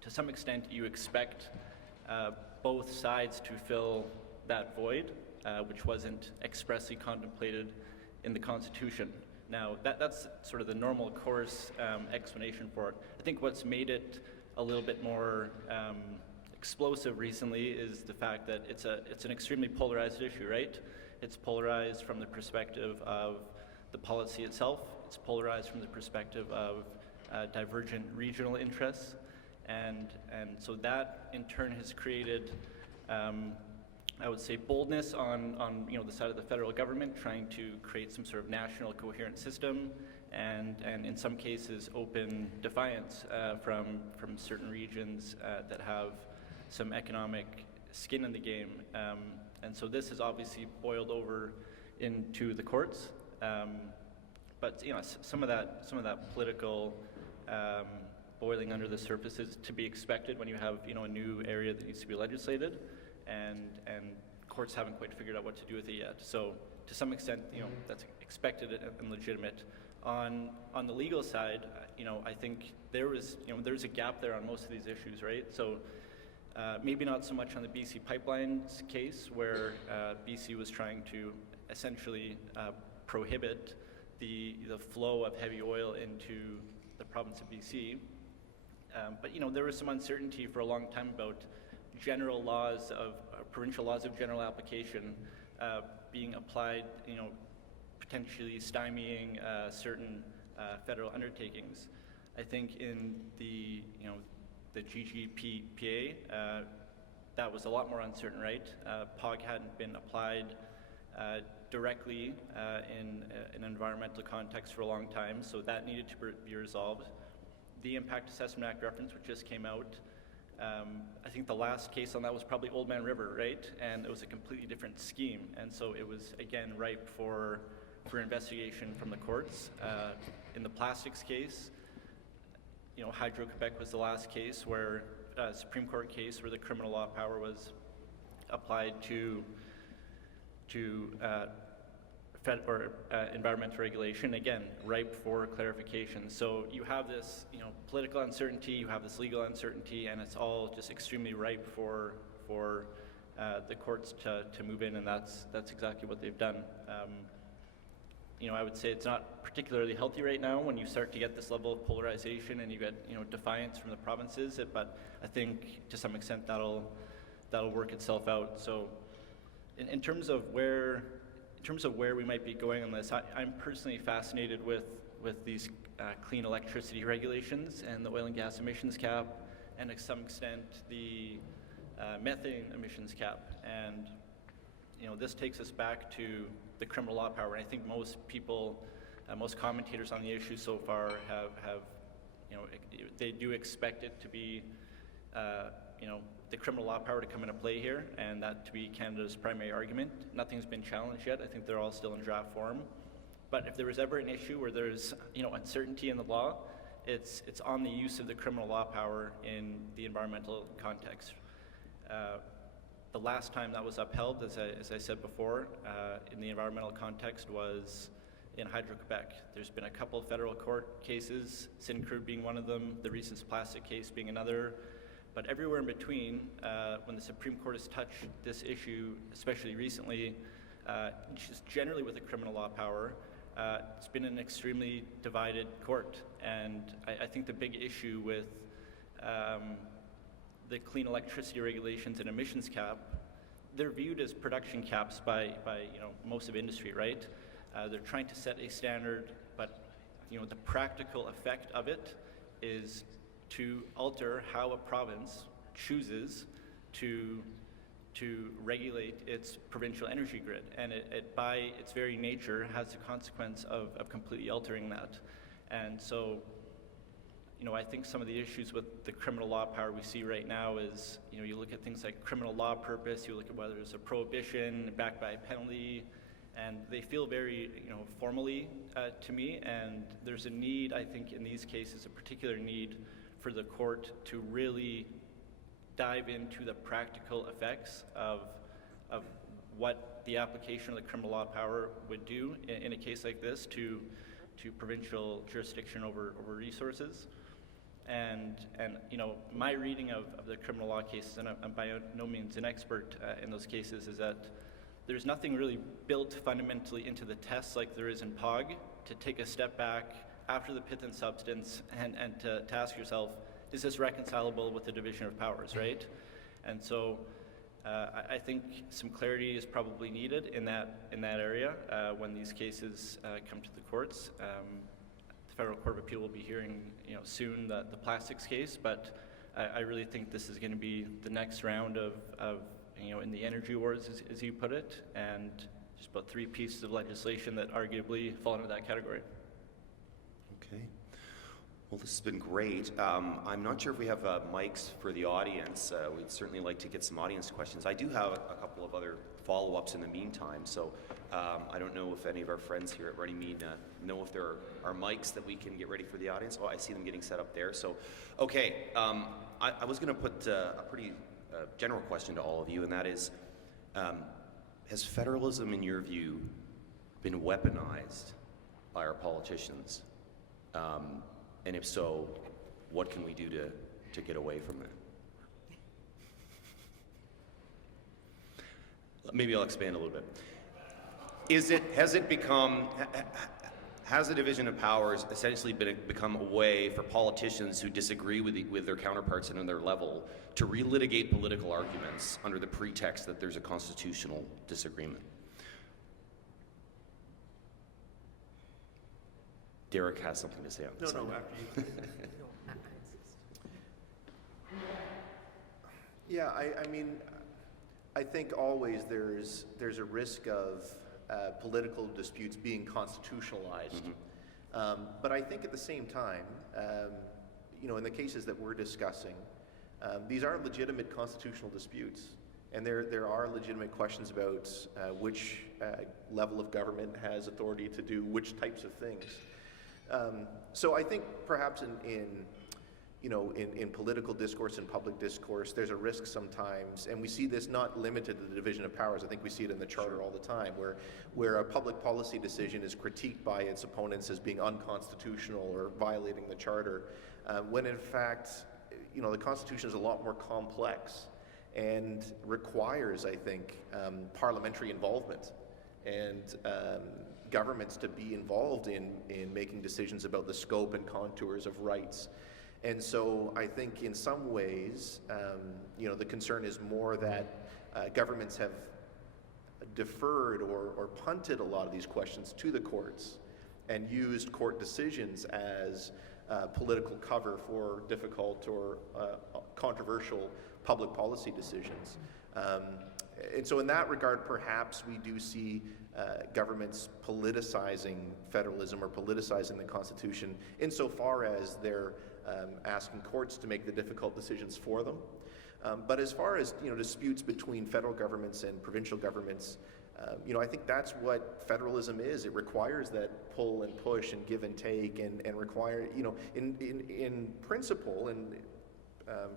to some extent, you expect both sides to fill that void, which wasn't expressly contemplated in the Constitution. Now, that's sort of the normal course explanation for it. I think what's made it a little bit more explosive recently is the fact that it's an extremely polarized issue, right? It's polarized from the perspective of the policy itself. It's polarized from the perspective of divergent regional interests, and so that in turn has created, I would say, boldness on the side of the federal government, trying to create some sort of national coherent system, and in some cases open defiance from certain regions that have some economic skin in the game, and so this has obviously boiled over into the courts. But some of that political boiling under the surface is to be expected when you have a new area that needs to be legislated, and courts haven't quite figured out what to do with it yet. So to some extent, that's expected and legitimate. On the legal side, I think there's a gap there on most of these issues, right? So maybe not so much on the BC Pipelines case, where BC was trying to essentially prohibit the flow of heavy oil into the province of BC. But there was some uncertainty for a long time about general laws of provincial laws of general application being applied, potentially stymieing certain federal undertakings. I think in the GGPA, that was a lot more uncertain, right? POG hadn't been applied directly in an environmental context for a long time, so that needed to be resolved. The Impact Assessment Act reference, which just came out, I think the last case on that was probably Old Man River, right? And it was a completely different scheme, and so it was again ripe for investigation from the courts. In the plastics case, Hydro-Quebec was the last case where Supreme Court case where the criminal law power was applied to environmental regulation, again, ripe for clarification. So you have this, political uncertainty, you have this legal uncertainty, and it's all just extremely ripe for the courts to move in, and that's exactly what they've done. I would say it's not particularly healthy right now when you start to get this level of polarization and you get, defiance from the provinces, but I think to some extent that'll work itself out. So in terms of where we might be going on this, I'm personally fascinated with these clean electricity regulations and the oil and gas emissions cap, and to some extent the methane emissions cap. And this takes us back to the criminal law power. And I think most people, most commentators on the issue so far have they do expect it to be, the criminal law power to come into play here, and that to be Canada's primary argument. Nothing's been challenged yet. I think they're all still in draft form. But if there was ever an issue where there's uncertainty in the law, it's on the use of the criminal law power in the environmental context. The last time that was upheld, as I said before, in the environmental context was in Hydro-Quebec. There's been a couple federal court cases, Syncrude being one of them, the recent plastic case being another. But everywhere in between, when the Supreme Court has touched this issue, especially recently, just generally with the criminal law power, it's been an extremely divided court, and I think the big issue with the clean electricity regulations and emissions cap, they're viewed as production caps by most of industry, right? They're trying to set a standard, but the practical effect of it is to alter how a province chooses to regulate its provincial energy grid, and it by its very nature has the consequence of completely altering that. And so I think some of the issues with the criminal law power we see right now is, you look at things like criminal law purpose, you look at whether it's a prohibition backed by a penalty, and they feel very, formally to me, and there's a need, I think, in these cases, a particular need for the court to really dive into the practical effects of what the application of the criminal law power would do in a case like this to provincial jurisdiction over resources. And my reading of the criminal law cases, and I'm by no means an expert in those cases, is that there's nothing really built fundamentally into the tests like there is in POG to take a step back after the pith and substance and to ask yourself, is this reconcilable with the division of powers, right? And so I think some clarity is probably needed in that area when these cases come to the courts. The Federal Court of Appeal will be hearing soon the plastics case, but I really think this is going to be the next round of in the energy wars, as you put it, and just about 3 pieces of legislation that arguably fall into that category. Okay. Well, this has been great. I'm not sure if we have mics for the audience. We'd certainly like to get some audience questions. I do have a couple of other follow-ups in the meantime, so I don't know if any of our friends here at Runnymede know if there are mics that we can get ready for the audience. Oh, I see them getting set up there. So, okay, I was going to put a pretty general question to all of you, and that is, has federalism, in your view, been weaponized by our politicians? And if so, what can we do to get away from it? Maybe I'll expand a little bit. Has the division of powers essentially become a way for politicians who disagree with their counterparts and on their level to relitigate political arguments under the pretext that there's a constitutional disagreement? Derek has something to say on this. No, after you. Yeah, I mean, I think always there's a risk of political disputes being constitutionalized. Mm-hmm. But I think at the same time, in the cases that we're discussing, these are legitimate constitutional disputes. And there are legitimate questions about which level of government has authority to do which types of things. So I think perhaps in political discourse and public discourse, there's a risk sometimes, and we see this not limited to the division of powers. I think we see it in the Charter all the time, where a public policy decision is critiqued by its opponents as being unconstitutional or violating the Charter, when in fact, the Constitution is a lot more complex and requires, I think, parliamentary involvement and governments to be involved in making decisions about the scope and contours of rights. And so I think in some ways, the concern is more that governments have deferred or punted a lot of these questions to the courts and used court decisions as political cover for difficult or controversial public policy decisions. And so in that regard, perhaps we do see governments politicizing federalism or politicizing the Constitution insofar as they're asking courts to make the difficult decisions for them. But as far as disputes between federal governments and provincial governments, I think that's what federalism is. It requires that pull and push and give and take and require, in principle, and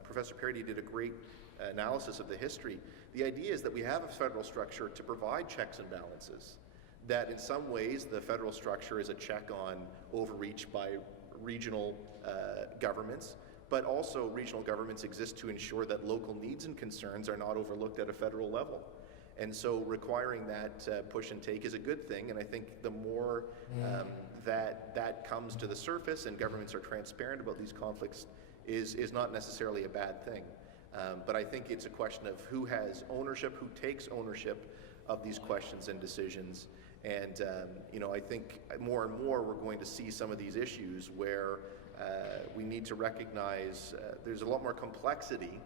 Professor Paradis did a great analysis of the history. The idea is that we have a federal structure to provide checks and balances, that in some ways the federal structure is a check on overreach by regional governments, but also regional governments exist to ensure that local needs and concerns are not overlooked at a federal level. And so requiring that push and take is a good thing, and I think the more that comes to the surface and governments are transparent about these conflicts is not necessarily a bad thing. But I think it's a question of who has ownership, who takes ownership of these questions and decisions. And I think more and more we're going to see some of these issues where we need to recognize there's a lot more complexity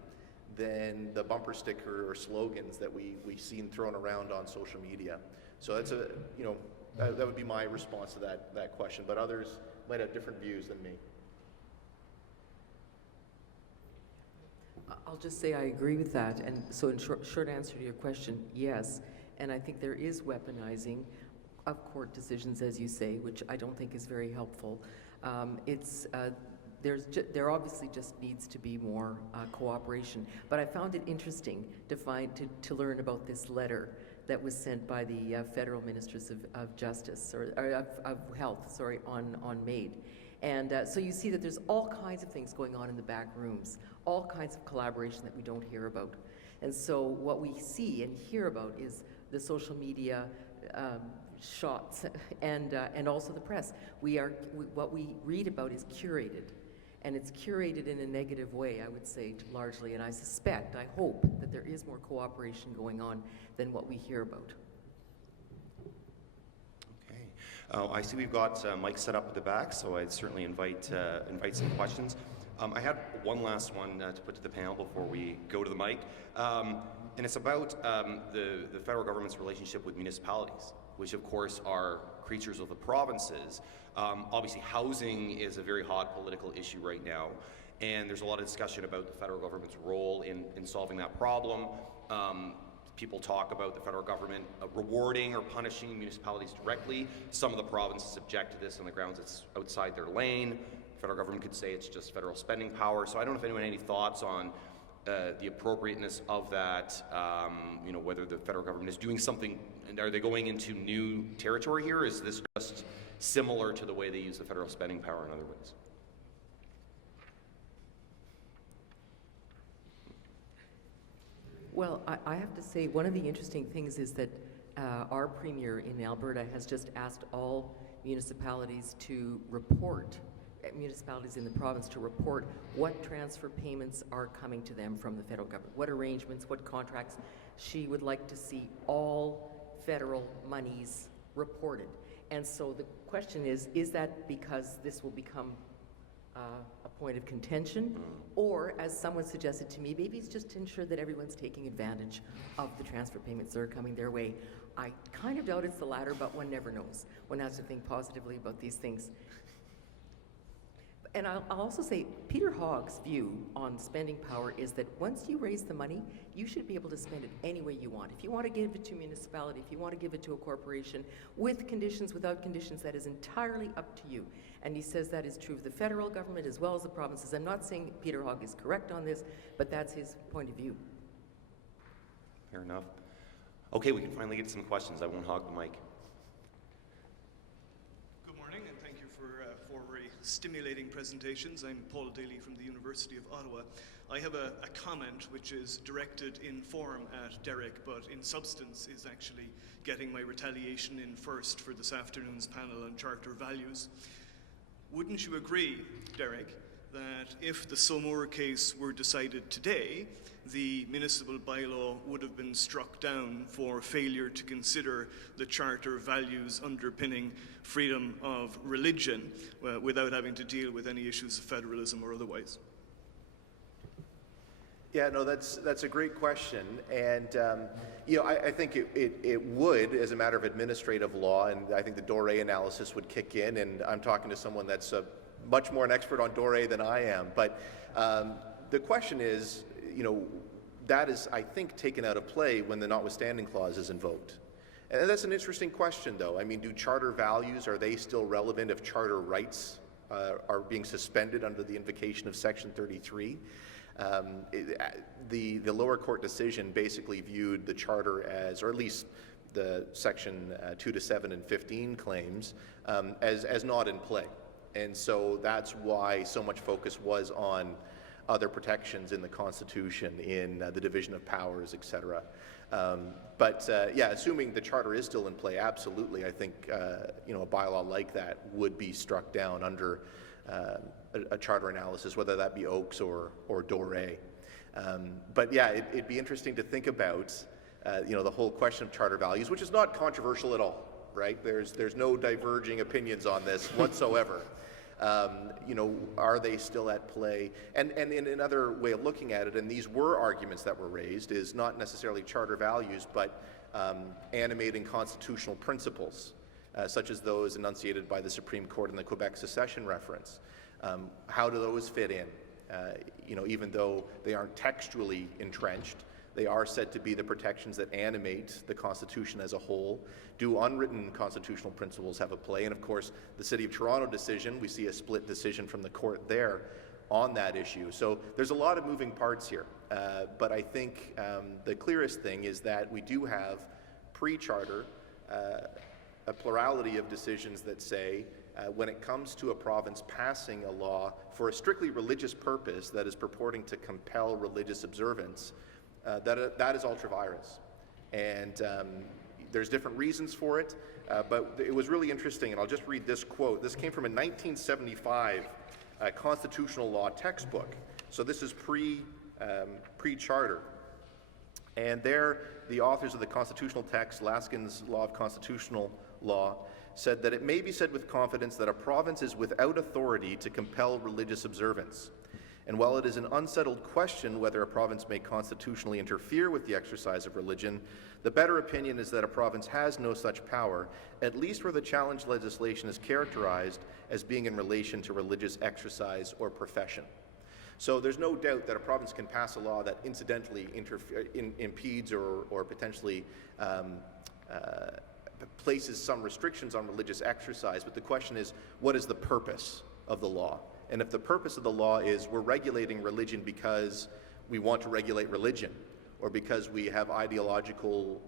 than the bumper sticker or slogans that we've seen thrown around on social media. So that's that would be my response to that question, but others might have different views than me. I'll just say I agree with that, and so in short answer to your question, yes, and I think there is weaponizing of court decisions, as you say, which I don't think is very helpful. There obviously just needs to be more cooperation, but I found it interesting to learn about this letter that was sent by the federal ministers of justice, or of health, sorry, on MAID. And so you see that there's all kinds of things going on in the back rooms, all kinds of collaboration that we don't hear about. And so what we see and hear about is the social media shots and also the press. What we read about is curated, and it's curated in a negative way, I would say, largely. And I hope that there is more cooperation going on than what we hear about. I see we've got mics set up at the back, so I'd certainly invite some questions. I had one last one to put to the panel before we go to the mic, and it's about the federal government's relationship with municipalities, which of course are creatures of the provinces. Obviously, housing is a very hot political issue right now, and there's a lot of discussion about the federal government's role in solving that problem. People talk about the federal government rewarding or punishing municipalities directly. Some of the provinces object to this on the grounds it's outside their lane. The federal government could say it's just federal spending power. So I don't know if anyone had any thoughts on the appropriateness of that, whether the federal government is doing something, and are they going into new territory here? Or is this just similar to the way they use the federal spending power in other ways? Well, I have to say, one of the interesting things is that our premier in Alberta has just asked all municipalities to report, municipalities in the province to report what transfer payments are coming to them from the federal government, what arrangements, what contracts. She would like to see all federal monies reported. And so the question is that because this will become a point of contention, or as someone suggested to me, maybe it's just to ensure that everyone's taking advantage of the transfer payments that are coming their way. I kind of doubt it's the latter, but one never knows. One has to think positively about these things. And I'll also say, Peter Hogg's view on spending power is that once you raise the money, you should be able to spend it any way you want. If you want to give it to a municipality, if you want to give it to a corporation, with conditions, without conditions, that is entirely up to you. And he says that is true of the federal government as well as the provinces. I'm not saying Peter Hogg is correct on this, but that's his point of view. Fair enough. Okay, we can finally get some questions. I won't hog the mic. Good morning, and thank you for very stimulating presentations. I'm Paul Daly from the University of Ottawa. I have a comment which is directed in form at Derek, but in substance is actually getting my retaliation in first for this afternoon's panel on charter values. Wouldn't you agree, Derek, that if the Somore case were decided today, the municipal bylaw would have been struck down for failure to consider the charter values underpinning freedom of religion without having to deal with any issues of federalism or otherwise? Yeah, no, that's a great question, and I think it would, as a matter of administrative law, and I think the Doré analysis would kick in, and I'm talking to someone that's much more an expert on Doré than I am, but the question is, that is, I think, taken out of play when the notwithstanding clause is invoked. And that's an interesting question, though. I mean, do charter values, are they still relevant if charter rights are being suspended under the invocation of Section 33? The lower court decision basically viewed the charter as, or at least the Section 2 to 7 and 15 claims, as not in play. And so that's why so much focus was on other protections in the Constitution, in the division of powers, etc. Yeah, assuming the charter is still in play, absolutely, I think a bylaw like that would be struck down under a charter analysis, whether that be Oakes or Doré. Yeah, it'd be interesting to think about the whole question of charter values, which is not controversial at all, right? There's no diverging opinions on this whatsoever. Are they still at play? And in another way of looking at it, and these were arguments that were raised, is not necessarily charter values, but animating constitutional principles, such as those enunciated by the Supreme Court in the Quebec secession reference. How do those fit in? Even though they aren't textually entrenched, they are said to be the protections that animate the Constitution as a whole. Do unwritten constitutional principles have a play? And of course, the City of Toronto decision, we see a split decision from the court there on that issue. So there's a lot of moving parts here. But I think the clearest thing is that we do have pre-charter a plurality of decisions that say when it comes to a province passing a law for a strictly religious purpose that is purporting to compel religious observance, that is ultra vires. And there's different reasons for it, but it was really interesting, and I'll just read this quote. This came from a 1975 constitutional law textbook. So this is pre-charter. And there, the authors of the constitutional text, Laskin's Law of Constitutional Law, said that it may be said with confidence that a province is without authority to compel religious observance. And while it is an unsettled question whether a province may constitutionally interfere with the exercise of religion, the better opinion is that a province has no such power, at least where the challenged legislation is characterized as being in relation to religious exercise or profession. So there's no doubt that a province can pass a law that incidentally impedes or potentially places some restrictions on religious exercise, but the question is, what is the purpose of the law? And if the purpose of the law is we're regulating religion because we want to regulate religion, or because we have ideological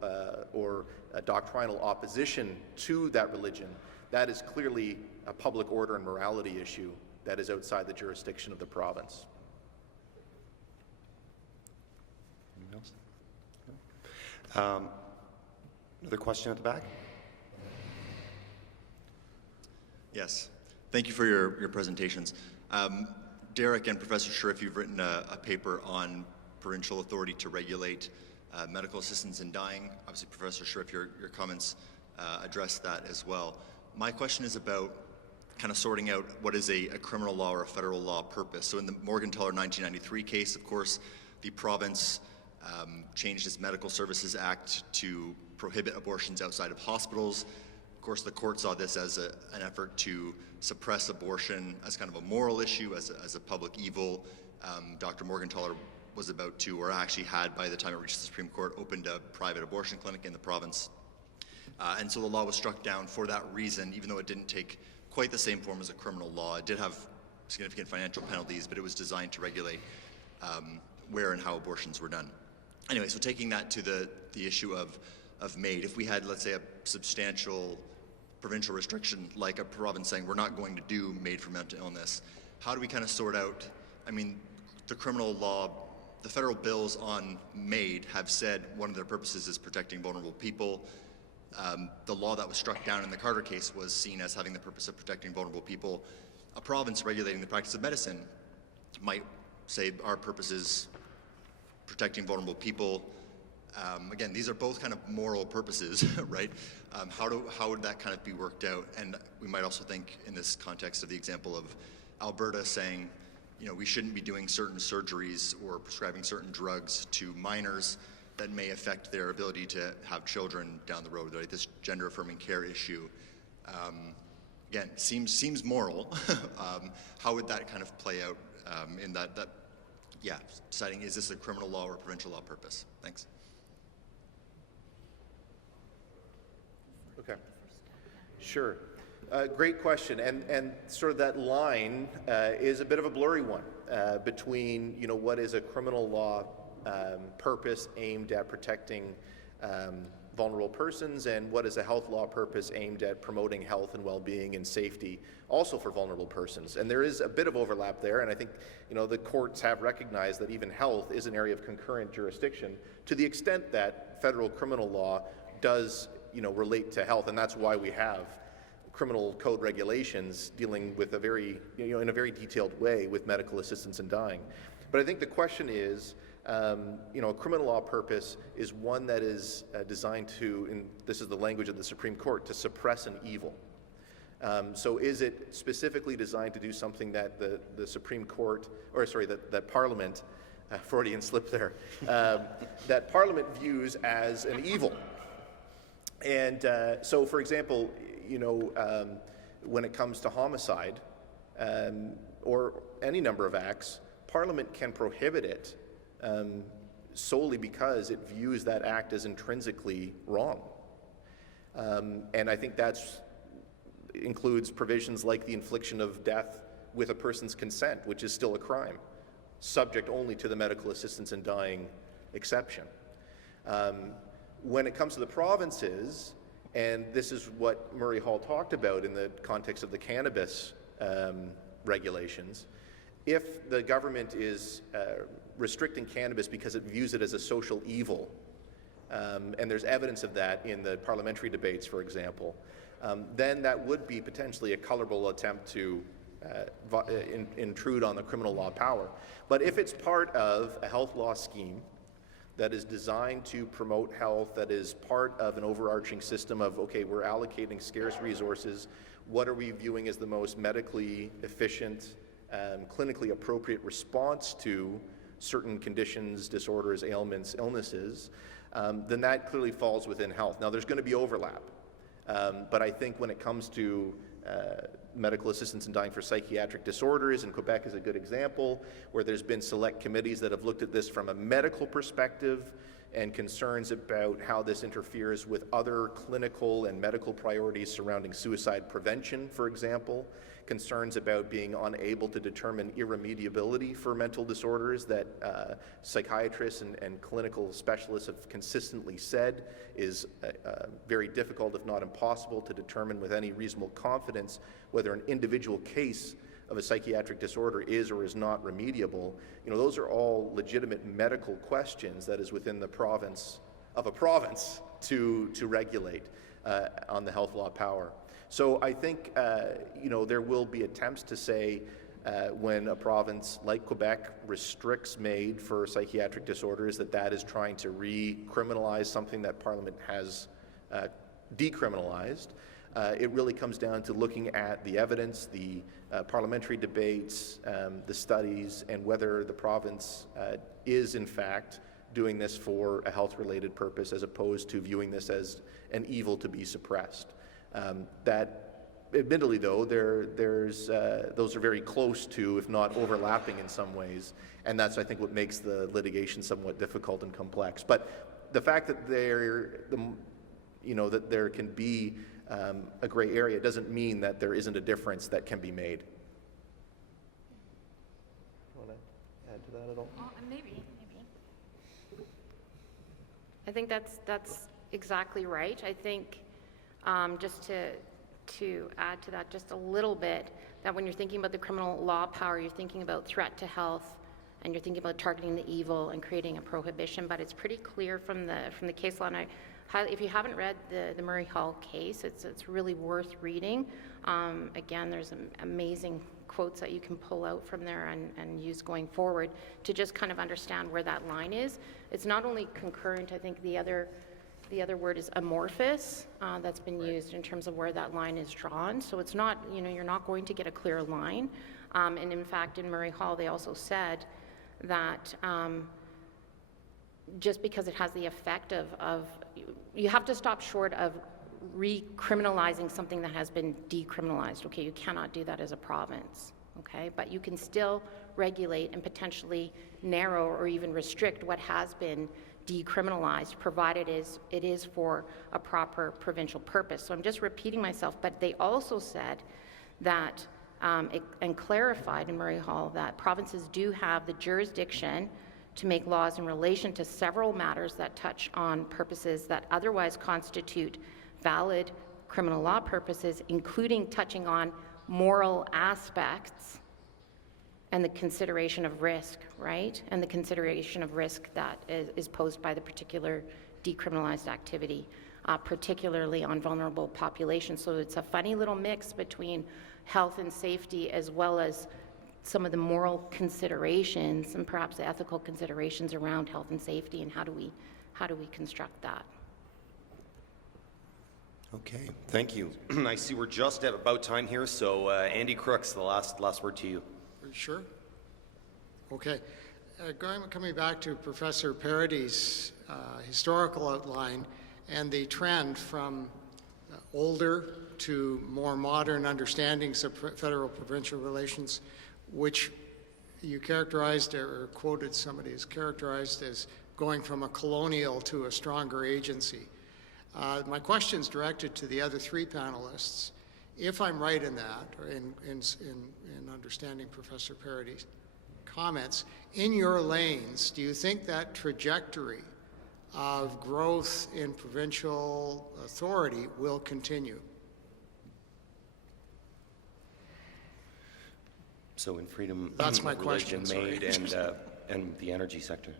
or doctrinal opposition to that religion, that is clearly a public order and morality issue that is outside the jurisdiction of the province. Anything else? Another question at the back? Yes. Thank you for your presentations. Derek and Professor Shariff, you've written a paper on provincial authority to regulate medical assistance in dying. Obviously, Professor Shariff, your comments address that as well. My question is about kind of sorting out what is a criminal law or a federal law purpose. So in the Morgentaler 1993 case, of course, the province changed its Medical Services Act to prohibit abortions outside of hospitals. Of course, the court saw this as an effort to suppress abortion as kind of a moral issue, as a public evil. Dr. Morgentaler was about to, or actually had by the time it reached the Supreme Court, opened a private abortion clinic in the province. And so the law was struck down for that reason, even though it didn't take quite the same form as a criminal law. It did have significant financial penalties, but it was designed to regulate where and how abortions were done. Anyway, so taking that to the issue of MAID, if we had, let's say, a substantial provincial restriction, like a province saying we're not going to do MAID for mental illness, how do we kind of sort out, I mean, the criminal law, the federal bills on MAID have said one of their purposes is protecting vulnerable people. The law that was struck down in the Carter case was seen as having the purpose of protecting vulnerable people. A province regulating the practice of medicine might say our purpose is protecting vulnerable people. Again, these are both kind of moral purposes, right? How would that kind of be worked out? And we might also think in this context of the example of Alberta saying, you know, we shouldn't be doing certain surgeries or prescribing certain drugs to minors that may affect their ability to have children down the road, right? This gender-affirming care issue. Again, seems moral. How would that kind of play out in that, deciding is this a criminal law or a provincial law purpose? Thanks. Okay, sure. Great question, and sort of that line is a bit of a blurry one between, you know, what is a criminal law purpose aimed at protecting vulnerable persons and what is a health law purpose aimed at promoting health and well-being and safety also for vulnerable persons. And there is a bit of overlap there, and I think, you know, the courts have recognized that even health is an area of concurrent jurisdiction to the extent that that federal criminal law does, relate to health, and that's why we have criminal code regulations dealing with a very, in a very detailed way with medical assistance in dying. But I think the question is, a criminal law purpose is one that is designed to, and this is the language of the Supreme Court, to suppress an evil. So is it specifically designed to do something that the Supreme Court, that Parliament, Freudian slip there, that Parliament views as an evil? And so, for example, when it comes to homicide or any number of acts, Parliament can prohibit it solely because it views that act as intrinsically wrong. And I think that includes provisions like the infliction of death with a person's consent, which is still a crime, subject only to the medical assistance in dying exception. When it comes to the provinces, and this is what Murray Hall talked about in the context of the cannabis regulations, if the government is restricting cannabis because it views it as a social evil, and there's evidence of that in the parliamentary debates, for example, then that would be potentially a colorable attempt to intrude on the criminal law power. But if it's part of a health law scheme that is designed to promote health, that is part of an overarching system of, okay, we're allocating scarce resources, what are we viewing as the most medically efficient, clinically appropriate response to certain conditions, disorders, ailments, illnesses, then that clearly falls within health. Now, there's going to be overlap, but I think when it comes to medical assistance in dying for psychiatric disorders, and Quebec is a good example, where there's been select committees that have looked at this from a medical perspective and concerns about how this interferes with other clinical and medical priorities surrounding suicide prevention, for example, concerns about being unable to determine irremediability for mental disorders that psychiatrists and clinical specialists have consistently said is very difficult, if not impossible, to determine with any reasonable confidence whether an individual case of a psychiatric disorder is or is not remediable. Those are all legitimate medical questions that is within the province of a province to regulate on the health law power. So I think, there will be attempts to say when a province like Quebec restricts MAID for psychiatric disorders, that is trying to recriminalize something that Parliament has decriminalized. It really comes down to looking at the evidence, the parliamentary debates, the studies, and whether the province is in fact doing this for a health-related purpose as opposed to viewing this as an evil to be suppressed. That, admittedly though, those are very close to, if not overlapping in some ways, and that's, I think, what makes the litigation somewhat difficult and complex. But the fact that that there can be a gray area doesn't mean that there isn't a difference that can be made. Want to add to that at all? Maybe. I think that's exactly right. I think just to add to that just a little bit, that when you're thinking about the criminal law power, you're thinking about threat to health, and you're thinking about targeting the evil and creating a prohibition. But it's pretty clear from the case law, and if you haven't read the Murray Hall case, it's really worth reading. Again, there's amazing quotes that you can pull out from there and use going forward to just kind of understand where that line is. It's not only concurrent, I think the other word is amorphous, that's been used in terms of where that line is drawn. So it's not, you're not going to get a clear line. And in fact, in Murray Hall, they also said that just because it has the effect of you have to stop short of recriminalizing something that has been decriminalized. Okay, you cannot do that as a province. Okay, but you can still regulate and potentially narrow or even restrict what has been decriminalized, provided it is for a proper provincial purpose. So I'm just repeating myself, but they also said that and clarified in Murray Hall that provinces do have the jurisdiction to make laws in relation to several matters that touch on purposes that otherwise constitute valid criminal law purposes, including touching on moral aspects and the consideration of risk, right? And the consideration of risk that is posed by the particular decriminalized activity, particularly on vulnerable populations. So it's a funny little mix between health and safety, as well as some of the moral considerations and perhaps the ethical considerations around health and safety, and how do we construct that? Okay, thank you. I see we're just at about time here, so Andy Crooks, the last word to you. Sure. Okay. Coming back to Professor Paradis' historical outline and the trend from older to more modern understandings of federal-provincial relations, which you characterized or quoted somebody as characterized as going from a colonial to a stronger agency. My question is directed to the other three panelists. If I'm right in that, or in understanding Professor Paradis' comments, in your lanes, do you think that trajectory of growth in provincial authority will continue? So in freedom, That's my religion, question, made, and the energy sector.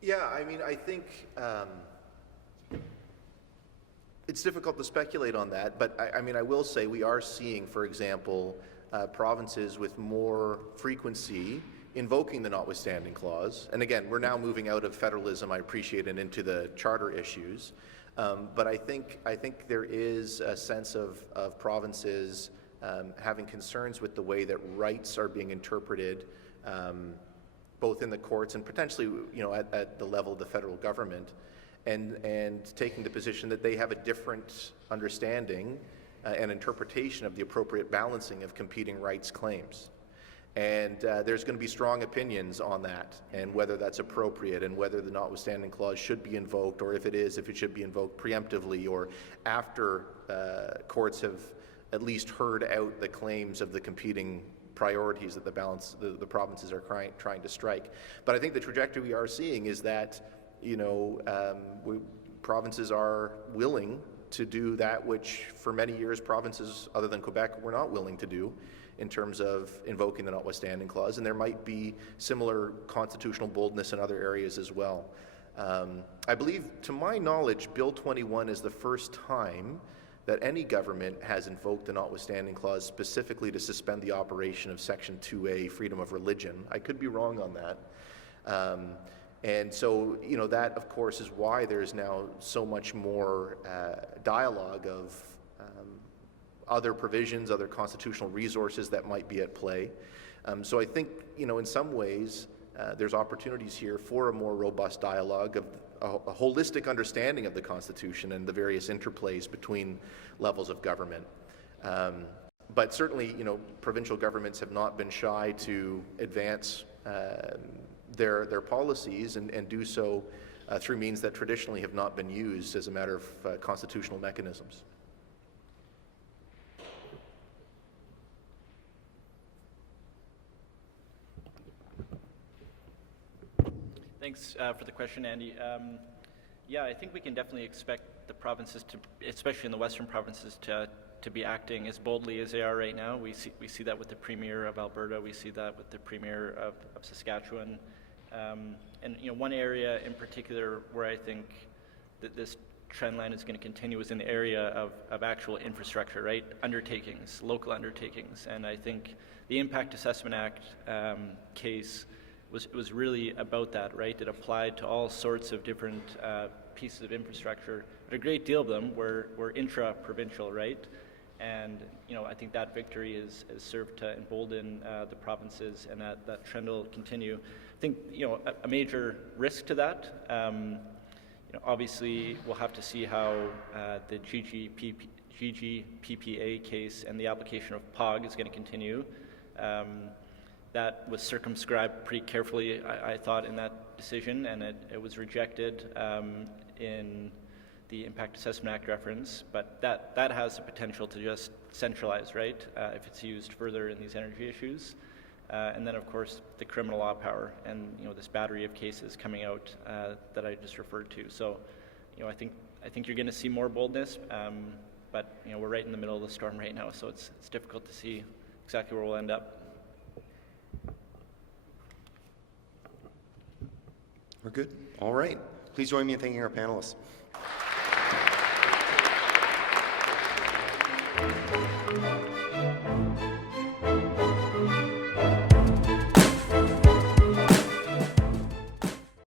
Yeah, I mean, I think it's difficult to speculate on that, but I mean, I will say we are seeing, for example, provinces with more frequency invoking the notwithstanding clause. And again, we're now moving out of federalism, I appreciate, and into the charter issues. But I think there is a sense of provinces having concerns with the way that rights are being interpreted, both in the courts and potentially, at the level of the federal government, and taking the position that they have a different understanding and interpretation of the appropriate balancing of competing rights claims. And there's going to be strong opinions on that, and whether that's appropriate, and whether the notwithstanding clause should be invoked, or if it should be invoked preemptively, or after courts have at least heard out the claims of the competing priorities that the provinces are trying to strike. But I think the trajectory we are seeing is that provinces are willing to do that which for many years provinces other than Quebec were not willing to do, in terms of invoking the notwithstanding clause, and there might be similar constitutional boldness in other areas as well. I believe, to my knowledge, Bill 21 is the first time that any government has invoked the notwithstanding clause specifically to suspend the operation of Section 2A, freedom of religion. I could be wrong on that. And so, that, of course, is why there's now so much more dialogue of other provisions, other constitutional resources that might be at play. So I think, in some ways, there's opportunities here for a more robust dialogue of a holistic understanding of the Constitution and the various interplays between levels of government. But certainly, provincial governments have not been shy to advance their policies and do so through means that traditionally have not been used as a matter of constitutional mechanisms. Thanks for the question, Andy. Yeah, I think we can definitely expect the provinces to, especially in the western provinces, to be acting as boldly as they are right now. We see that with the Premier of Alberta. We see that with the Premier of Saskatchewan. And one area in particular where I think that this trend line is going to continue is in the area of actual infrastructure, right? Undertakings, local undertakings. And I think the Impact Assessment Act case was really about that, right? It applied to all sorts of different pieces of infrastructure, but a great deal of them were intra-provincial, right? And I think that victory has served to embolden the provinces, and that trend will continue. I think a major risk to that. Obviously, we'll have to see how the GGPPA case and the application of POG is going to continue. That was circumscribed pretty carefully, I thought, in that decision, and it was rejected in the Impact Assessment Act reference, but that has the potential to just centralize, right, if it's used further in these energy issues. And then, of course, the criminal law power and, this battery of cases coming out that I just referred to. So, I think you're going to see more boldness, but, we're right in the middle of the storm right now, so it's difficult to see exactly where we'll end up. We're good. All right. Please join me in thanking our panelists.